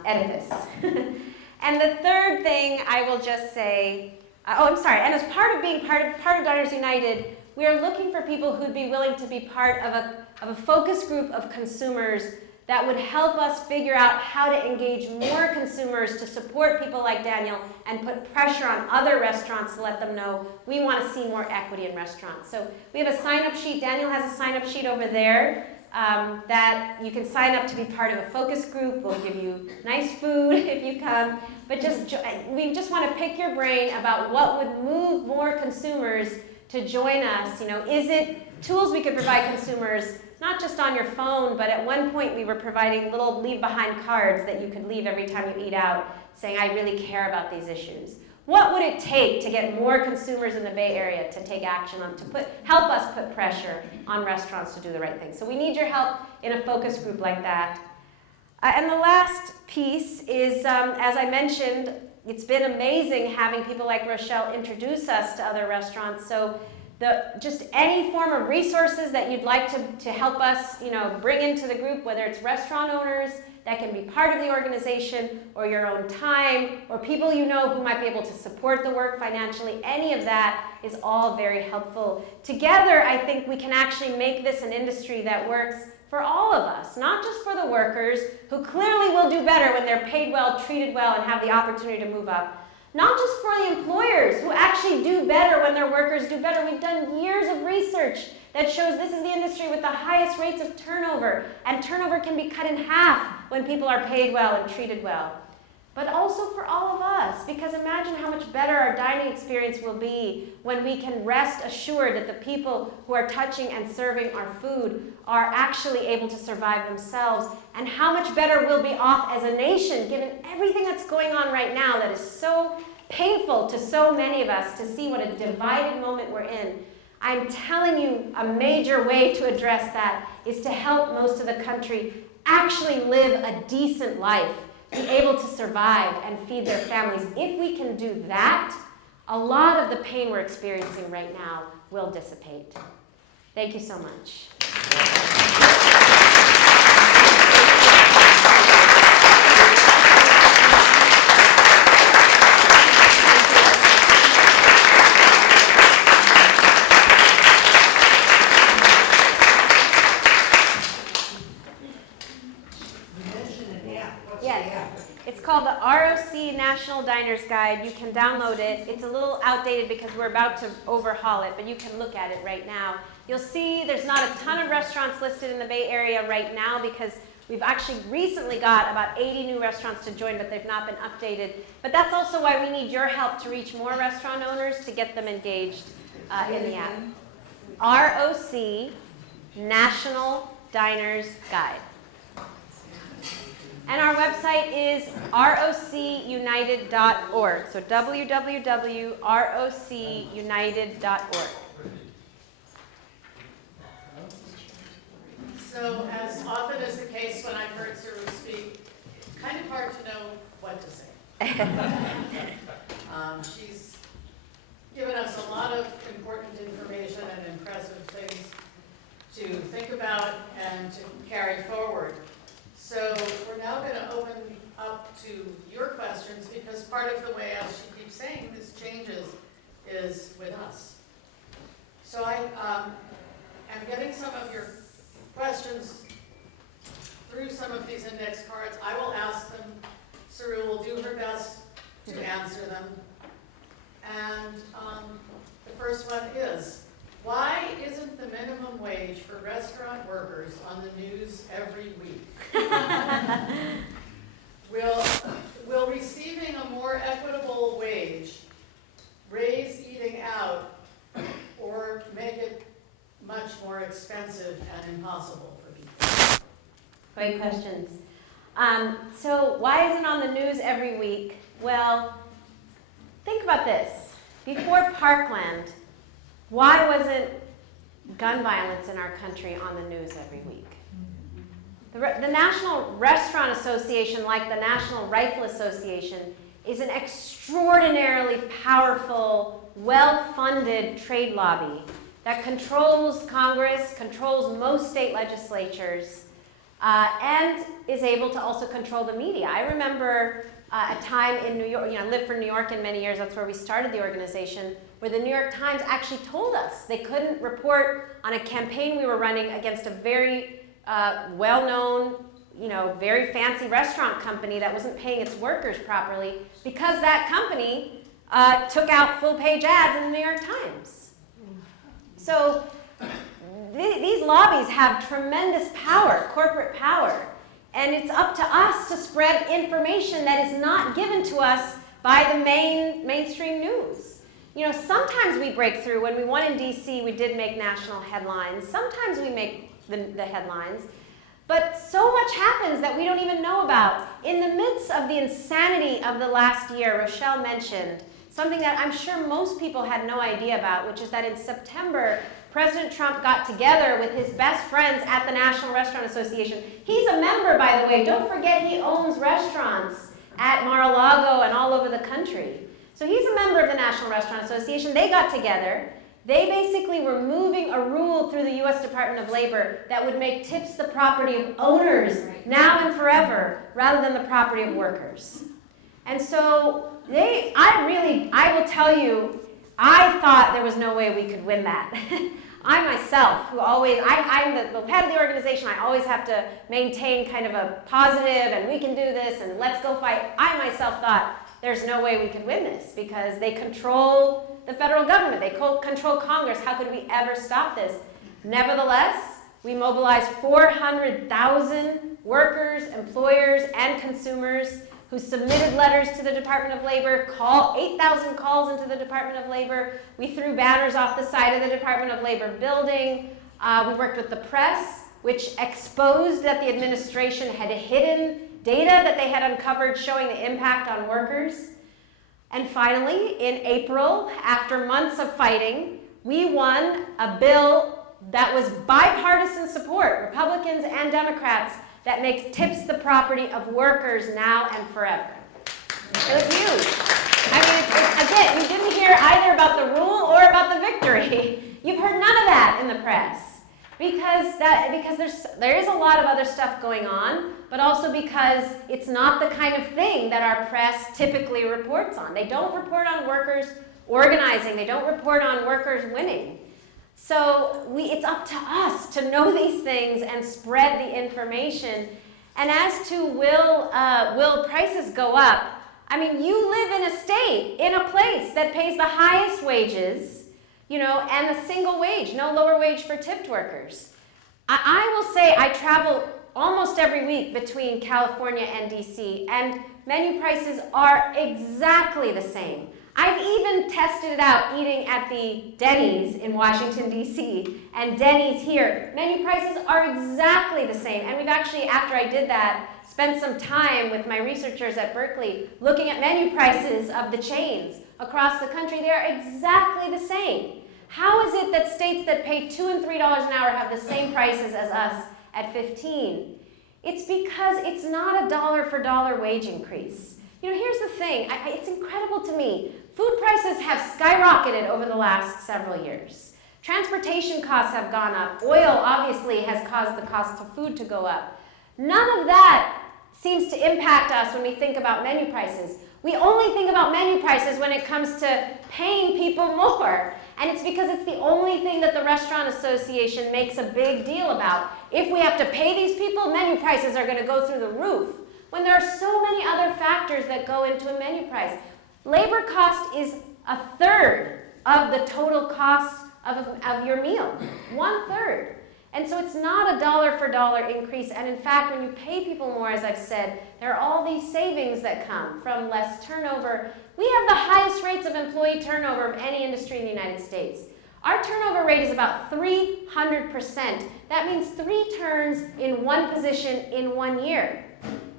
edifice. And the third thing I will just say, and as part of being part of Diners United, we are looking for people who'd be willing to be part of a focus group of consumers that would help us figure out how to engage more consumers to support people like Daniel and put pressure on other restaurants to let them know we want to see more equity in restaurants. So we have a sign-up sheet. Daniel has a sign-up sheet over there that you can sign up to be part of a focus group. We'll give you nice food if you come. But we just want to pick your brain about what would move more consumers to join us. You know, is it tools we could provide consumers, not just on your phone, but at one point we were providing little leave-behind cards that you could leave every time you eat out saying, I really care about these issues. What would it take to get more consumers in the Bay Area to take action help us put pressure on restaurants to do the right thing? So we need your help in a focus group like that. And the last piece is, as I mentioned, it's been amazing having people like Rochelle introduce us to other restaurants. So just any form of resources that you'd like to help us, bring into the group, whether it's restaurant owners, that can be part of the organization, or your own time, or people you know who might be able to support the work financially. Any of that is all very helpful. Together, I think we can actually make this an industry that works for all of us, not just for the workers, who clearly will do better when they're paid well, treated well, and have the opportunity to move up. Not just for the employers, who actually do better when their workers do better. We've done years of research that shows this is the industry with the highest rates of turnover, and turnover can be cut in half when people are paid well and treated well. But also for all of us, because imagine how much better our dining experience will be when we can rest assured that the people who are touching and serving our food are actually able to survive themselves, and how much better we'll be off as a nation given everything that's going on right now that is so painful to so many of us to see what a divided moment we're in. I'm telling you, a major way to address that is to help most of the country actually live a decent life, be able to survive and feed their families. If we can do that, a lot of the pain we're experiencing right now will dissipate. Thank you so much. It's called the ROC National Diners Guide. You can download it. It's a little outdated because we're about to overhaul it, but you can look at it right now. You'll see there's not a ton of restaurants listed in the Bay Area right now because we've actually recently got about 80 new restaurants to join, but they've not been updated. But that's also why we need your help to reach more restaurant owners to get them engaged in the app. ROC National Diners Guide. And our website is rocunited.org. So www.rocunited.org. So as often is the case when I've heard Saru speak, kind of hard to know what to say. She's given us a lot of important information and impressive things to think about and to carry forward. So we're now going to open up to your questions, because part of the way, as she keeps saying, this changes is with us. So I am getting some of your questions through some of these index cards. I will ask them. Saru will do her best to answer them. And the first one is, why isn't the minimum wage for restaurant workers on the news every week? Will receiving a more equitable wage raise eating out or make it much more expensive and impossible for people? Great questions. So why isn't it on the news every week? Well, think about this. Before Parkland, why wasn't gun violence in our country on the news every week? The National Restaurant Association, like the National Rifle Association, is an extraordinarily powerful, well-funded trade lobby that controls Congress, controls most state legislatures, and is able to also control the media. I remember a time in New York, I lived for New York in many years, that's where we started the organization, where the New York Times actually told us they couldn't report on a campaign we were running against a very well-known, very fancy restaurant company that wasn't paying its workers properly, because that company took out full-page ads in the New York Times. So these lobbies have tremendous power, corporate power, and it's up to us to spread information that is not given to us by the mainstream news. Sometimes we break through. When we won in DC, we did make national headlines. Sometimes we make the headlines. But so much happens that we don't even know about. In the midst of the insanity of the last year, Rochelle mentioned something that I'm sure most people had no idea about, which is that in September, President Trump got together with his best friends at the National Restaurant Association. He's a member, by the way. Don't forget he owns restaurants at Mar-a-Lago and all over the country. So he's a member of the National Restaurant Association. They got together They basically were moving a rule through the U.S. Department of Labor that would make tips the property of owners now and forever, rather than the property of workers. And so I will tell you, I thought there was no way we could win that. I myself, I'm the head of the organization, I always have to maintain kind of a positive, and we can do this, and let's go fight. I myself thought there's no way we could win this, because they control the federal government, they control Congress. How could we ever stop this? Nevertheless, we mobilized 400,000 workers, employers, and consumers who submitted letters to the Department of Labor, 8,000 calls into the Department of Labor. We threw banners off the side of the Department of Labor building. We worked with the press, which exposed that the administration had hidden data that they had uncovered showing the impact on workers. And finally, in April, after months of fighting, we won a bill that was bipartisan support, Republicans and Democrats, that makes tips the property of workers now and forever. It was huge. I mean, again, you didn't hear either about the rule or about the victory. You've heard none of that in the press, because there is a lot of other stuff going on, but also because it's not the kind of thing that our press typically reports on. They don't report on workers organizing. They don't report on workers winning. So it's up to us to know these things and spread the information. And as to will prices go up, I mean, you live in a state, in a place that pays the highest wages, and a single wage, no lower wage for tipped workers. I will say I travel almost every week between California and DC, and menu prices are exactly the same. I've even tested it out eating at the Denny's in Washington, D.C. and Denny's here. Menu prices are exactly the same. And we've actually, after I did that, spent some time with my researchers at Berkeley looking at menu prices of the chains across the country. They are exactly the same. How is it that states that pay $2 and $3 an hour have the same prices as us at 15? It's because it's not a dollar for dollar wage increase. Here's the thing. It's incredible to me. Food prices have skyrocketed over the last several years. Transportation costs have gone up. Oil obviously has caused the cost of food to go up. None of that seems to impact us when we think about menu prices. We only think about menu prices when it comes to paying people more. And it's because it's the only thing that the Restaurant Association makes a big deal about. If we have to pay these people, menu prices are going to go through the roof. When there are so many other factors that go into a menu price. Labor cost is a third of the total cost of your meal, 1/3. And so it's not a dollar for dollar increase. And in fact, when you pay people more, as I've said, there are all these savings that come from less turnover. We have the highest rates of employee turnover of any industry in the United States. Our turnover rate is about 300%. That means 3 turns in one position in 1 year.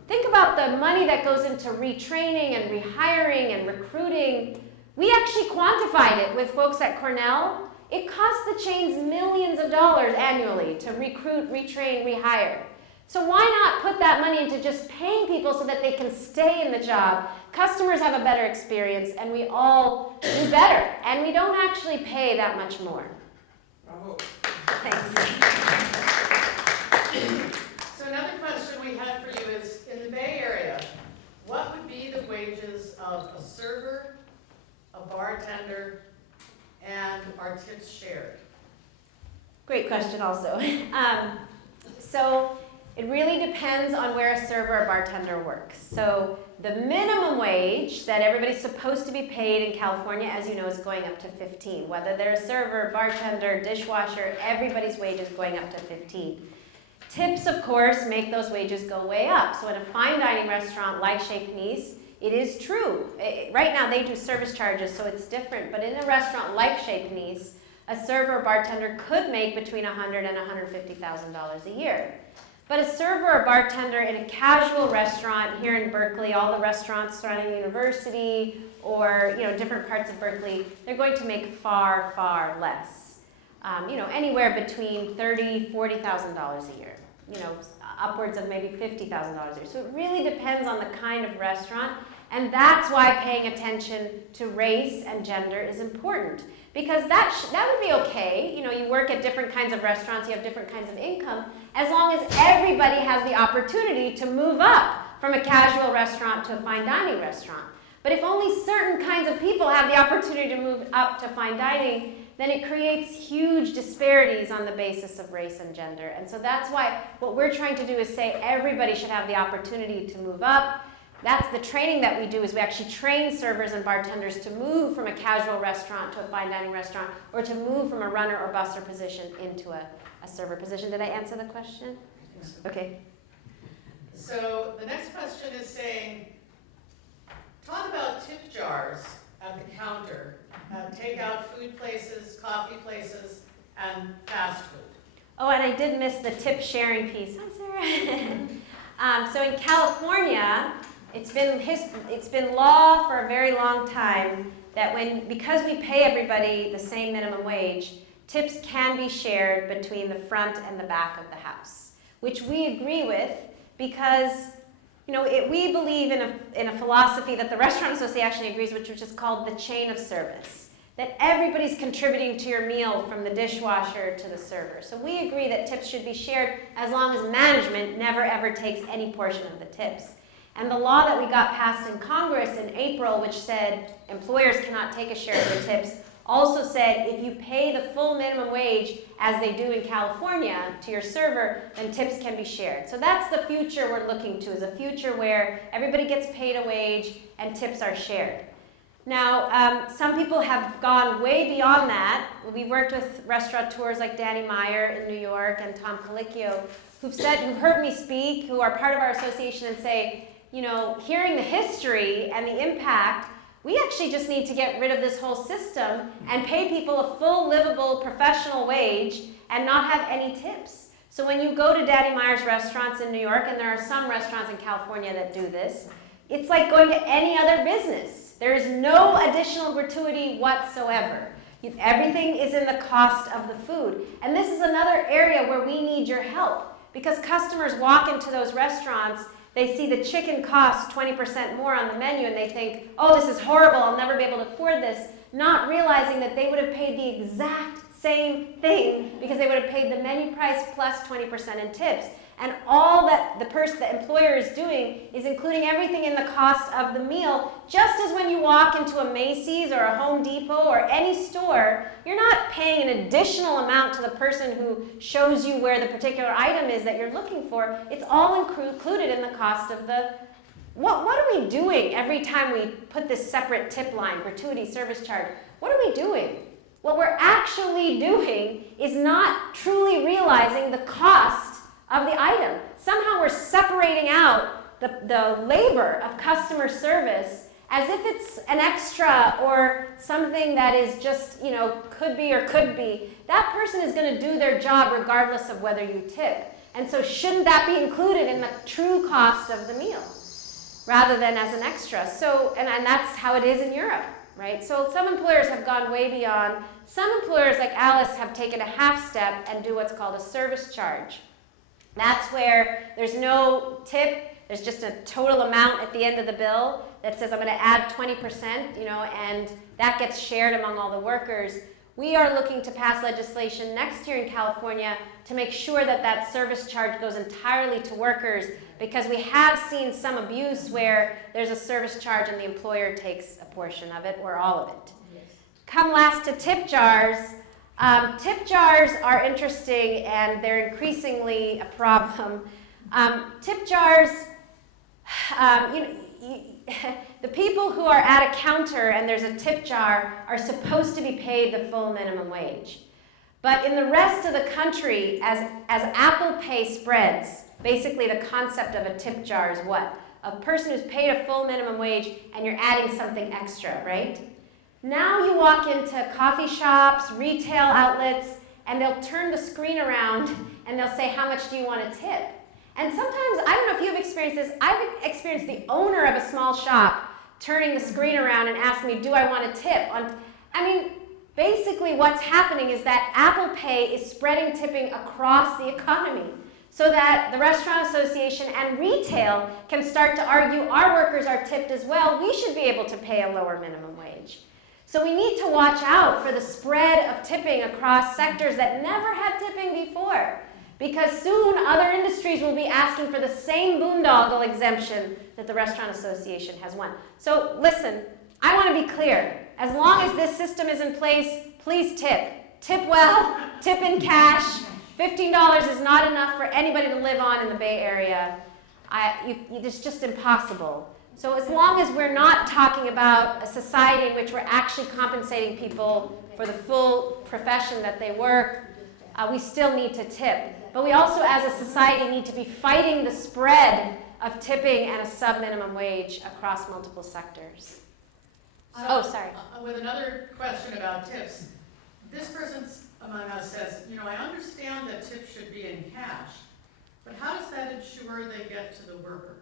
Think about the money that goes into retraining and rehiring and recruiting. We actually quantified it with folks at Cornell. It costs the chains millions of dollars annually to recruit, retrain, rehire. So why not put that money into just paying people so that they can stay in the job? Customers have a better experience, and we all do better. And we don't actually pay that much more. Bravo. Thanks. So another question we had for you is, in the Bay Area, what would be the wages of a server, a bartender, and are tips shared? Great question also. So it really depends on where a server or bartender works. So the minimum wage that everybody's supposed to be paid in California, as you know, is going up to 15. Whether they're a server, bartender, dishwasher, everybody's wage is going up to 15. Tips, of course, make those wages go way up. So in a fine dining restaurant like Chez Panisse, it is true. Right now they do service charges, so it's different. But in a restaurant like Chez Panisse, a server or bartender could make between $100,000 and $150,000 a year. But a server or bartender in a casual restaurant here in Berkeley, all the restaurants surrounding the university or different parts of Berkeley, they're going to make far, far less. Anywhere between $30,000, $40,000 a year. Upwards of maybe $50,000 a year. So it really depends on the kind of restaurant And that's why paying attention to race and gender is important. Because that would be okay. You know, you work at different kinds of restaurants, you have different kinds of income, as long as everybody has the opportunity to move up from a casual restaurant to a fine dining restaurant. But if only certain kinds of people have the opportunity to move up to fine dining, then it creates huge disparities on the basis of race and gender. And so that's why what we're trying to do is say everybody should have the opportunity to move up. That's the training that we do, is we actually train servers and bartenders to move from a casual restaurant to a fine dining restaurant, or to move from a runner or busser position into a server position. Did I answer the question? Okay. So the next question is saying, talk about tip jars at the counter, takeout food places, coffee places, and fast food. Oh, and I did miss the tip sharing piece. Hi, Sarah. So in California, it's been law for a very long time that because we pay everybody the same minimum wage, tips can be shared between the front and the back of the house, which we agree with because, you know, we believe in a philosophy that the Restaurant Association agrees with, which is called the chain of service, that everybody's contributing to your meal from the dishwasher to the server. So we agree that tips should be shared as long as management never ever takes any portion of the tips. And the law that we got passed in Congress in April, which said employers cannot take a share of the tips, also said if you pay the full minimum wage, as they do in California, to your server, then tips can be shared. So that's the future we're looking to, is a future where everybody gets paid a wage and tips are shared. Now, some people have gone way beyond that. We've worked with restaurateurs like Danny Meyer in New York and Tom Colicchio, who've heard me speak, who are part of our association, and say, you know, hearing the history and the impact, we actually just need to get rid of this whole system and pay people a full, livable, professional wage and not have any tips. So when you go to Danny Meyer's restaurants in New York, and there are some restaurants in California that do this, it's like going to any other business. There is no additional gratuity whatsoever. Everything is in the cost of the food. And this is another area where we need your help, because customers walk into those restaurants, they see the chicken costs 20% more on the menu, and they think, oh, this is horrible, I'll never be able to afford this, not realizing that they would have paid the exact same thing because they would have paid the menu price plus 20% in tips. And all that the employer is doing is including everything in the cost of the meal, just as when you walk into a Macy's or a Home Depot or any store, you're not paying an additional amount to the person who shows you where the particular item is that you're looking for. It's all included in the cost of the... What are we doing every time we put this separate tip line, gratuity, service charge? What are we doing? What we're actually doing is not truly realizing the cost of the item. Somehow we're separating out the labor of customer service as if it's an extra or something that is just, you know, could be or could be. That person is going to do their job regardless of whether you tip. And so shouldn't that be included in the true cost of the meal rather than as an extra? So, and that's how it is in Europe, right? So some employers have gone way beyond. Some employers, like Alice, have taken a half step and do what's called a service charge. That's where there's no tip, there's just a total amount at the end of the bill that says I'm going to add 20%, you know, and that gets shared among all the workers. We are looking to pass legislation next year in California to make sure that that service charge goes entirely to workers, because we have seen some abuse where there's a service charge and the employer takes a portion of it or all of it. Yes. Come last to tip jars. Tip jars are interesting, and they're increasingly a problem. Tip jars, the people who are at a counter and there's a tip jar are supposed to be paid the full minimum wage. But in the rest of the country, as Apple Pay spreads, basically the concept of a tip jar is what? A person who's paid a full minimum wage and you're adding something extra, right? Now you walk into coffee shops, retail outlets, and they'll turn the screen around and they'll say, how much do you want to tip? And sometimes, I don't know if you've experienced this, I've experienced the owner of a small shop turning the screen around and asking me, do I want to tip? I mean, basically what's happening is that Apple Pay is spreading tipping across the economy. so that the Restaurant Association and retail can start to argue our workers are tipped as well. We should be able to pay a lower minimum wage. So we need to watch out for the spread of tipping across sectors that never had tipping before, because soon other industries will be asking for the same boondoggle exemption that the Restaurant Association has won. So listen, I want to be clear. As long as this system is in place, please tip. Tip well, tip in cash. $15 is not enough for anybody to live on in the Bay Area. It's just impossible. So as long as we're not talking about a society in which we're actually compensating people for the full profession that they work, we still need to tip. But we also, as a society, need to be fighting the spread of tipping and a sub-minimum wage across multiple sectors. Sorry. With another question about tips, this person among us says, I understand that tips should be in cash, but how does that ensure they get to the worker?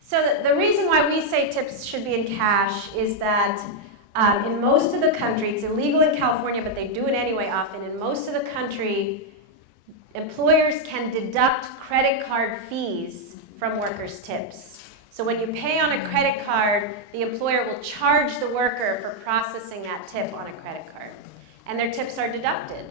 So the reason why we say tips should be in cash is that in most of the country, it's illegal in California, but they do it anyway often. In most of the country, employers can deduct credit card fees from workers' tips. So when you pay on a credit card, the employer will charge the worker for processing that tip on a credit card. And their tips are deducted.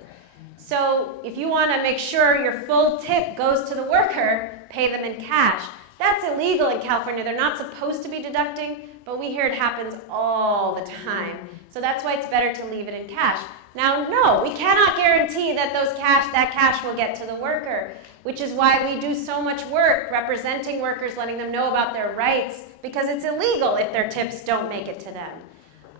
So if you want to make sure your full tip goes to the worker, pay them in cash. That's illegal in California. They're not supposed to be deducting, but we hear it happens all the time. So that's why it's better to leave it in cash. Now, no, we cannot guarantee that that cash will get to the worker, which is why we do so much work representing workers, letting them know about their rights, because it's illegal if their tips don't make it to them.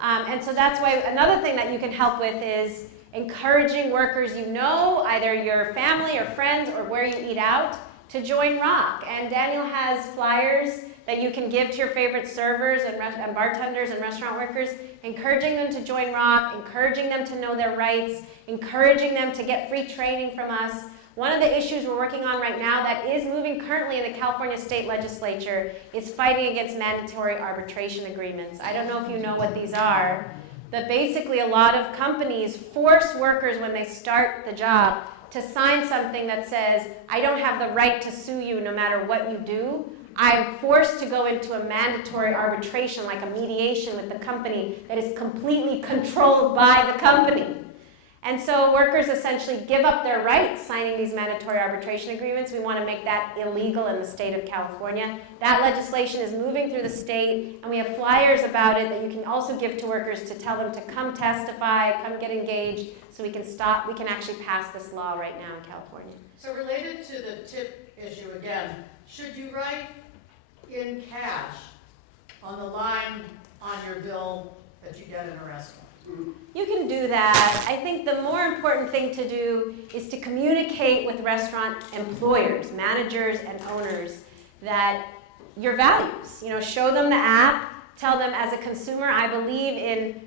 And so that's why another thing that you can help with is encouraging workers either your family or friends or where you eat out, to join ROC. And Daniel has flyers that you can give to your favorite servers and bartenders and restaurant workers, encouraging them to join ROC, encouraging them to know their rights, encouraging them to get free training from us. One of the issues we're working on right now that is moving currently in the California State Legislature is fighting against mandatory arbitration agreements. I don't know if you know what these are, but basically a lot of companies force workers when they start the job to sign something that says, I don't have the right to sue you no matter what you do. I'm forced to go into a mandatory arbitration, like a mediation with the company that is completely controlled by the company. And so workers essentially give up their rights signing these mandatory arbitration agreements. We want to make that illegal in the state of California. That legislation is moving through the state, and we have flyers about it that you can also give to workers to tell them to come testify, come get engaged, so we can actually pass this law right now in California. So related to the tip issue again, should you write in cash on the line on your bill that you get in a restaurant? You can do that. I think the more important thing to do is to communicate with restaurant employers, managers, and owners that your values. Show them the app. Tell them, as a consumer, I believe in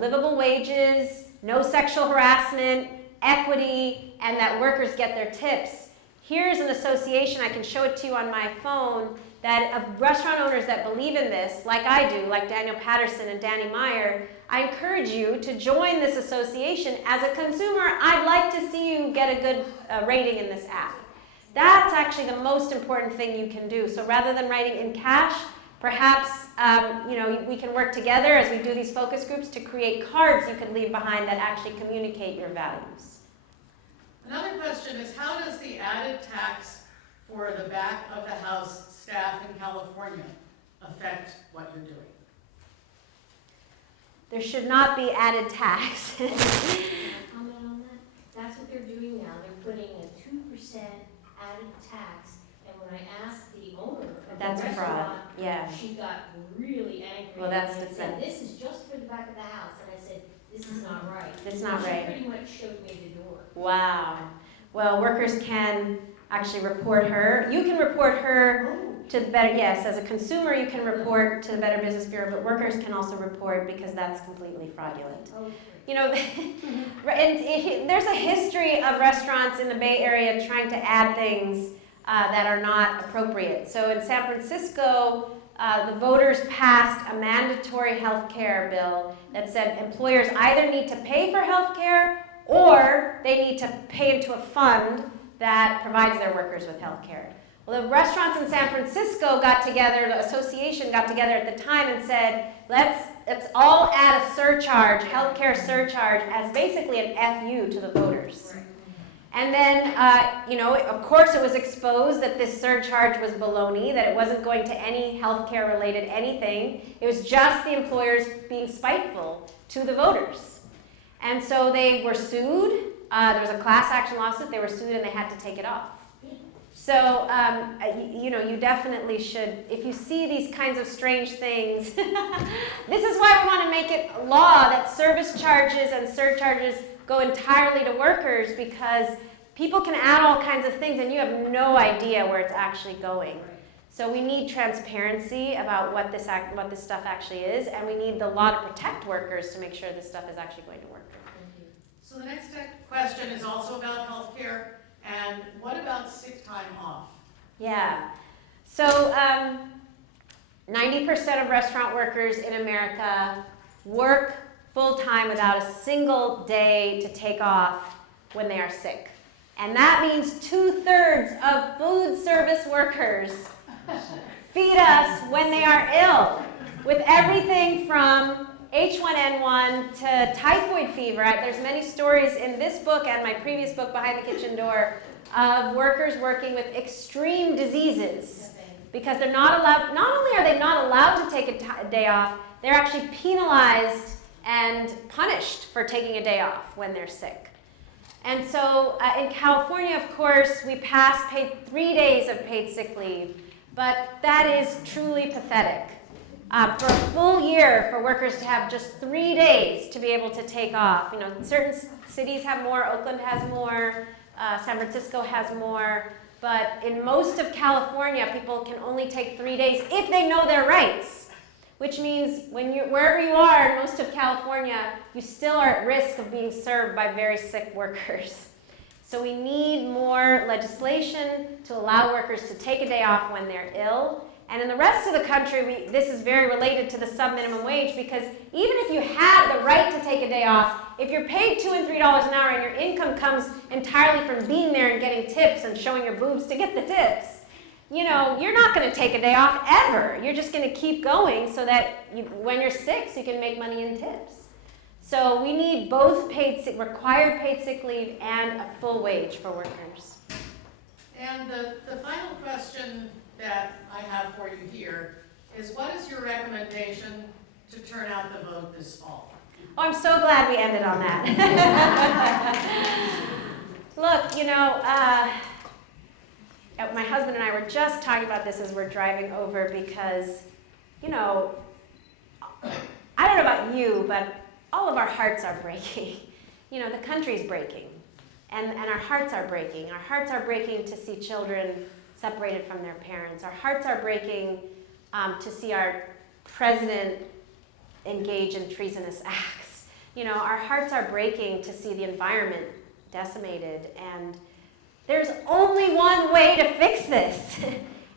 livable wages, no sexual harassment, equity, and that workers get their tips. Here's an association, I can show it to you on my phone, that of restaurant owners that believe in this, like I do, like Daniel Patterson and Danny Meyer. I encourage you to join this association. As a consumer, I'd like to see you get a good rating in this app. That's actually the most important thing you can do. So rather than writing in cash, perhaps we can work together as we do these focus groups to create cards you can leave behind that actually communicate your values. Another question is, how does the added tax for the back of the house staff in California affect what you're doing? There should not be added tax. Comment on that? That's what they're doing now. They're putting a 2% added tax. And when I asked the owner of That's the a fraud. restaurant, Yeah. she got really angry. Well, that's and the said, thing. this is just for the back of the house. And I said, this is not right. It's not right. She pretty much showed me the door. Wow. Well, workers can actually report her. You can report her to the Better, yes, as a consumer you can report to the Better Business Bureau, but workers can also report because that's completely fraudulent. And there's a history of restaurants in the Bay Area trying to add things that are not appropriate. So in San Francisco, the voters passed a mandatory health care bill that said employers either need to pay for health care or they need to pay into a fund that provides their workers with health care. Well, the restaurants in San Francisco got together, the association got together at the time and said, let's all add a surcharge, healthcare surcharge, as basically an FU to the voters. And then, of course it was exposed that this surcharge was baloney, that it wasn't going to any healthcare related anything. It was just the employers being spiteful to the voters. And so they were sued. There was a class action lawsuit. They were sued and they had to take it off. So, you definitely should, if you see these kinds of strange things, this is why we want to make it law that service charges and surcharges go entirely to workers, because people can add all kinds of things and you have no idea where it's actually going. So we need transparency about what this stuff actually is, and we need the law to protect workers to make sure this stuff is actually going to work. So the next question is also about healthcare, and what about sick time off? Yeah. So 90% of restaurant workers in America work full-time without a single day to take off when they are sick. And that means 2/3 of food service workers feed us when they are ill, with everything from H1N1 to typhoid fever. There's many stories in this book and my previous book, Behind the Kitchen Door, of workers working with extreme diseases because they're not allowed, not only are they not allowed to take a day off, they're actually penalized and punished for taking a day off when they're sick. And so in California, of course, we passed 3 days of paid sick leave, but that is truly pathetic. For a full year, for workers to have just 3 days to be able to take off. Certain cities have more, Oakland has more, San Francisco has more, but in most of California, people can only take 3 days if they know their rights, which means wherever you are in most of California, you still are at risk of being served by very sick workers. So we need more legislation to allow workers to take a day off when they're ill. And in the rest of the country, this is very related to the sub-minimum wage, because even if you have the right to take a day off, if you're paid $2 and $3 an hour and your income comes entirely from being there and getting tips and showing your boobs to get the tips, you're not going to take a day off ever. You're just going to keep going so that when you're sick, so you can make money in tips. So we need both required paid sick leave and a full wage for workers. And the final question that I have for you here is, what is your recommendation to turn out the vote this fall? Oh, I'm so glad we ended on that. Look, my husband and I were just talking about this as we're driving over because, I don't know about you, but all of our hearts are breaking. The country's breaking, and our hearts are breaking. Our hearts are breaking to see children separated from their parents. Our hearts are breaking to see our president engage in treasonous acts. Our hearts are breaking to see the environment decimated, and there's only one way to fix this.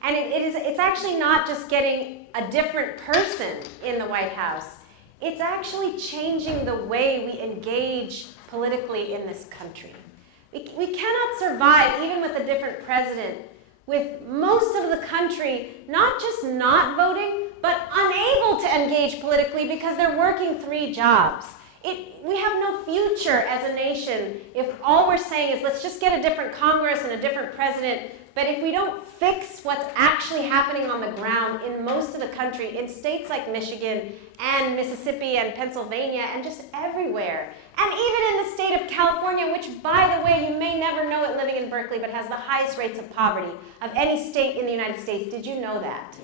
And it's actually not just getting a different person in the White House. It's actually changing the way we engage politically in this country. We cannot survive, even with a different president, with most of the country not just not voting, but unable to engage politically because they're working 3 jobs. We have no future as a nation if all we're saying is let's just get a different Congress and a different president, but if we don't fix what's actually happening on the ground in most of the country, in states like Michigan and Mississippi and Pennsylvania and just everywhere, and even in the state of California, which, by the way, you may never know it living in Berkeley, but has the highest rates of poverty of any state in the United States. Did you know that?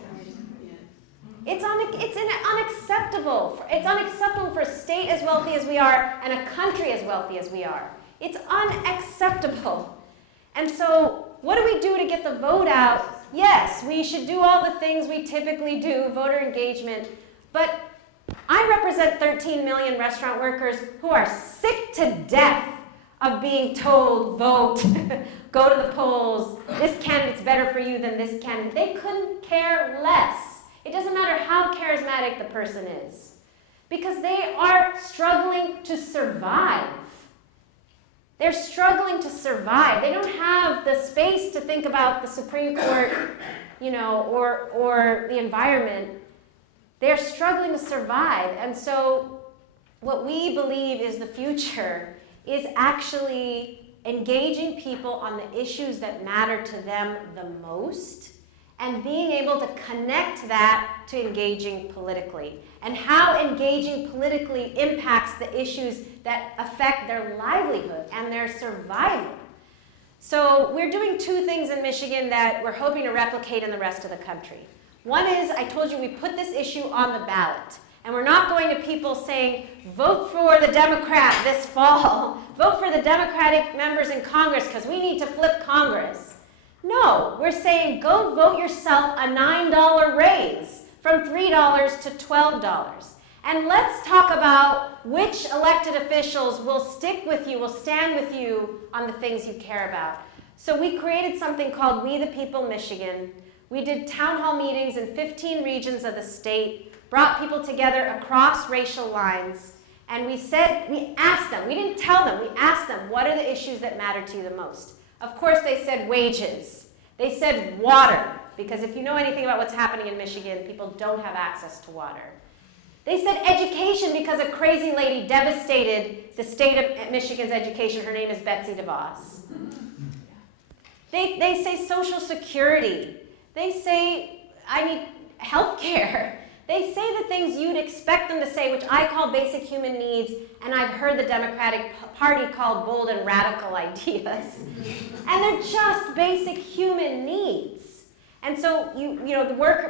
It's unacceptable. It's unacceptable for a state as wealthy as we are and a country as wealthy as we are. It's unacceptable. And so what do we do to get the vote out? Yes, we should do all the things we typically do, voter engagement, but I represent 13 million restaurant workers who are sick to death of being told, vote, go to the polls, this candidate's better for you than this candidate. They couldn't care less. It doesn't matter how charismatic the person is, because they are struggling to survive. they're struggling to survive. They don't have the space to think about the Supreme Court, or the environment. They're struggling to survive. And so what we believe is the future is actually engaging people on the issues that matter to them the most and being able to connect that to engaging politically and how engaging politically impacts the issues that affect their livelihood and their survival. So we're doing two things in Michigan that we're hoping to replicate in the rest of the country. One is, I told you, we put this issue on the ballot. And we're not going to people saying, vote for the Democrat this fall. Vote for the Democratic members in Congress because we need to flip Congress. No, we're saying go vote yourself a $9 raise from $3 to $12. And let's talk about which elected officials will stick with you, will stand with you on the things you care about. So we created something called We the People Michigan. We did town hall meetings in 15 regions of the state, brought people together across racial lines, and we asked them, we didn't tell them, we asked them, what are the issues that matter to you the most? Of course, they said wages. They said water, because if you know anything about what's happening in Michigan, people don't have access to water. They said education because a crazy lady devastated the state of Michigan's education. Her name is Betsy DeVos. They say Social Security. They say, I need health care. They say the things you'd expect them to say, which I call basic human needs, and I've heard the Democratic Party called bold and radical ideas. And they're just basic human needs. And so,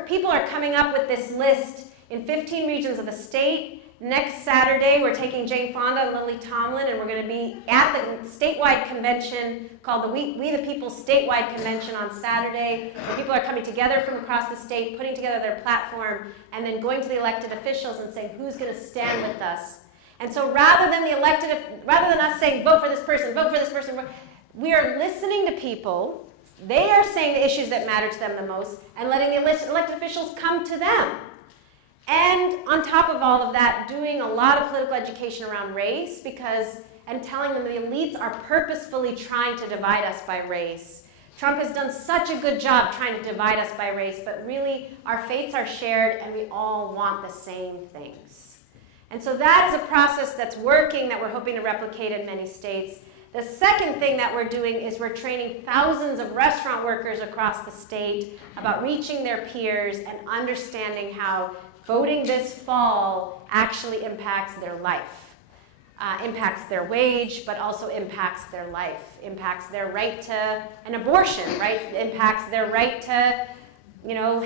people are coming up with this list in 15 regions of the state. Next Saturday, we're taking Jane Fonda and Lily Tomlin, and we're going to be at the statewide convention called the We the People Statewide Convention on Saturday, where people are coming together from across the state, putting together their platform, and then going to the elected officials and saying, who's going to stand with us? And so rather than us saying, vote for this person, we are listening to people. They are saying the issues that matter to them the most, and letting the elected officials come to them. And on top of all of that, doing a lot of political education around race and telling them the elites are purposefully trying to divide us by race. Trump has done such a good job trying to divide us by race, but really our fates are shared and we all want the same things. And so that is a process that's working that we're hoping to replicate in many states. The second thing that we're doing is we're training thousands of restaurant workers across the state about reaching their peers and understanding how voting this fall actually impacts their life, impacts their wage, but also impacts their life, impacts their right to an abortion, right? Impacts their right to,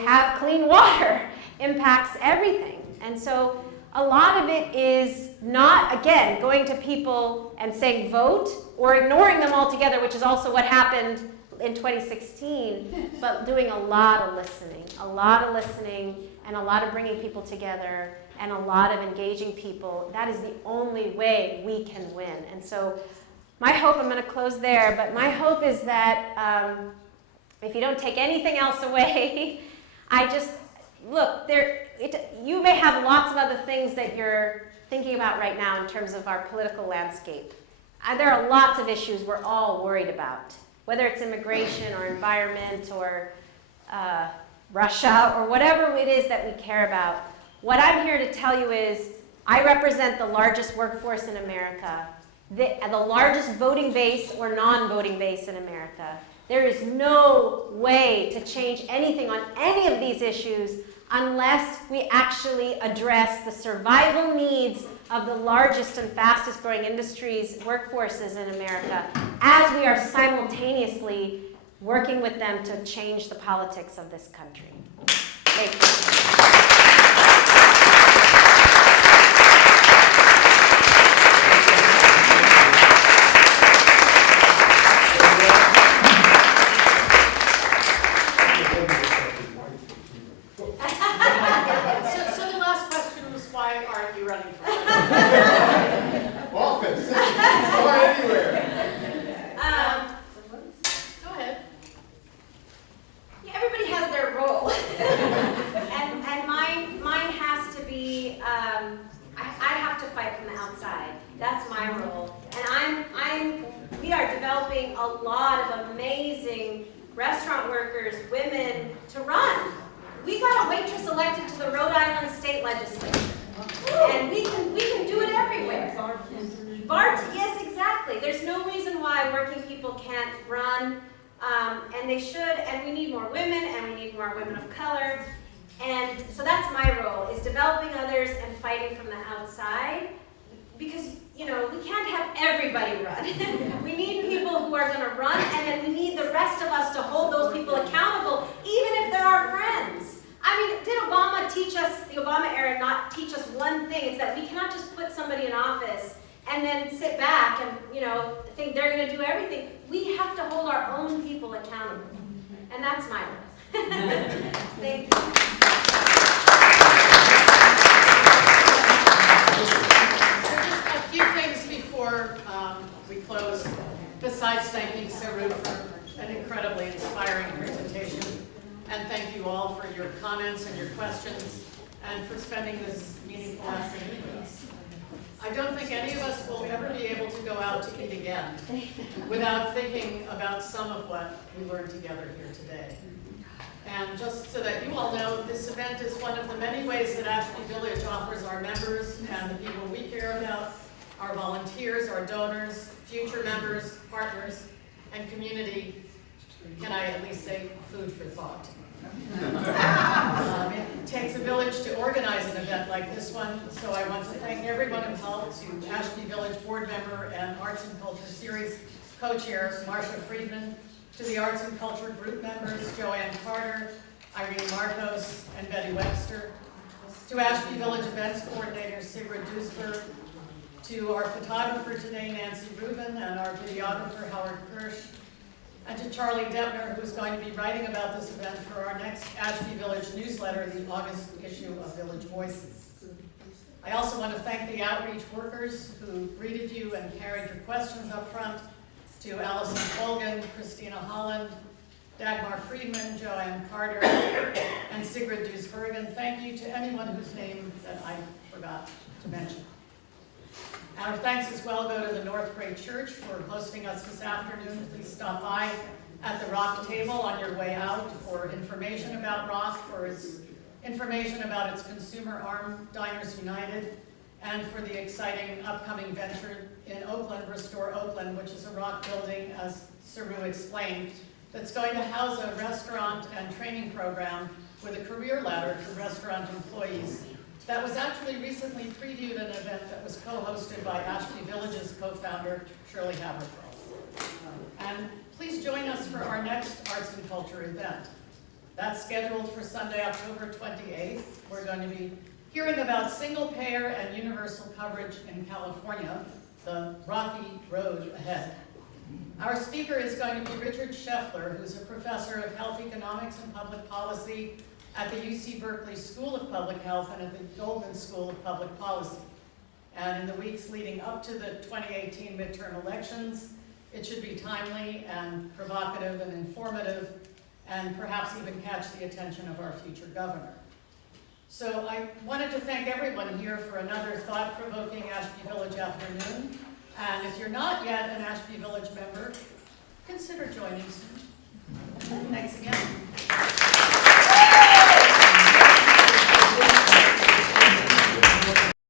have clean water, impacts everything. And so a lot of it is not, again, going to people and saying vote or ignoring them altogether, which is also what happened in 2016, but doing a lot of listening and a lot of bringing people together and a lot of engaging people. That is the only way we can win. And so my hope, I'm going to close there, but my hope is that if you don't take anything else away, you may have lots of other things that you're thinking about right now in terms of our political landscape. There are lots of issues we're all worried about, whether it's immigration or environment or Russia or whatever it is that we care about. What I'm here to tell you is I represent the largest workforce in America, the largest voting base or non-voting base in America. There is no way to change anything on any of these issues unless we actually address the survival needs of the largest and fastest growing industries, workforces in America, as we are simultaneously working with them to change the politics of this country. Thank you. So the last question was, why aren't you running for president? Office. Fly anywhere. Go ahead. Yeah, everybody has their role. and mine has to be, I have to fight from the outside. That's my role. And we are developing a lot of amazing restaurant workers, women, to run. We got a waitress elected to the Rhode Island State Legislature. And we can do it everywhere. Yes, exactly. There's no reason why working people can't run, and they should, and we need more women, and we need more women of color. And so that's my role, is developing others and fighting from the outside, because, you know, we can't have everybody run. We need people who are going to run, and then we need the rest of us to hold those people accountable, even if they're our friends. I mean, did Obama teach us, the Obama era, not teach us one thing? It's that we cannot just put somebody in office and then sit back and, you know, think they're going to do everything. We have to hold our own people accountable. And that's my role. Thank you. So just a few things before we close, besides thanking Saru for an incredibly inspiring presentation. And thank you all for your comments and your questions, and for spending this meaningful afternoon with us. I don't think any of us will ever be able to go out to eat again without thinking about some of what we learned together here today. And just so that you all know, this event is one of the many ways that Ashby Village offers our members and the people we care about, our volunteers, our donors, future members, partners, and community, can I at least say, food for thought. It takes a village to organize an event like this one, so I want to thank everyone involved, to Ashby Village board member and Arts and Culture Series co-chair Marcia Friedman, to the Arts and Culture group members Joanne Carter, Irene Marcos, and Betty Webster, to Ashby Village events coordinator Sigrid Duisberg, to our photographer today Nancy Rubin, and our videographer Howard Kirsch, and to Charlie Deppner, who's going to be writing about this event for our next Ashby Village newsletter, the August issue of Village Voices. I also want to thank the outreach workers who greeted you and carried your questions up front, to Allison Colgan, Christina Holland, Dagmar Friedman, Joanne Carter, and Sigrid Duisberg, and thank you to anyone whose name that I forgot to mention. Our thanks as well go to the North Gray Church for hosting us this afternoon. Please stop by at the ROC table on your way out for information about ROC, for its information about its consumer arm, Diners United, and for the exciting upcoming venture in Oakland, Restore Oakland, which is a ROC building, as Saru explained, that's going to house a restaurant and training program with a career ladder for restaurant employees. That was actually recently previewed at an event that was co-hosted by Ashby Village's co-founder, Shirley Haverford. And please join us for our next Arts and Culture event. That's scheduled for Sunday, October 28th. We're going to be hearing about single-payer and universal coverage in California, the rocky road ahead. Our speaker is going to be Richard Scheffler, who's a professor of health economics and public policy at the UC Berkeley School of Public Health and at the Goldman School of Public Policy. And in the weeks leading up to the 2018 midterm elections, it should be timely and provocative and informative, and perhaps even catch the attention of our future governor. So I wanted to thank everyone here for another thought-provoking Ashby Village afternoon. And if you're not yet an Ashby Village member, consider joining soon. Thanks again.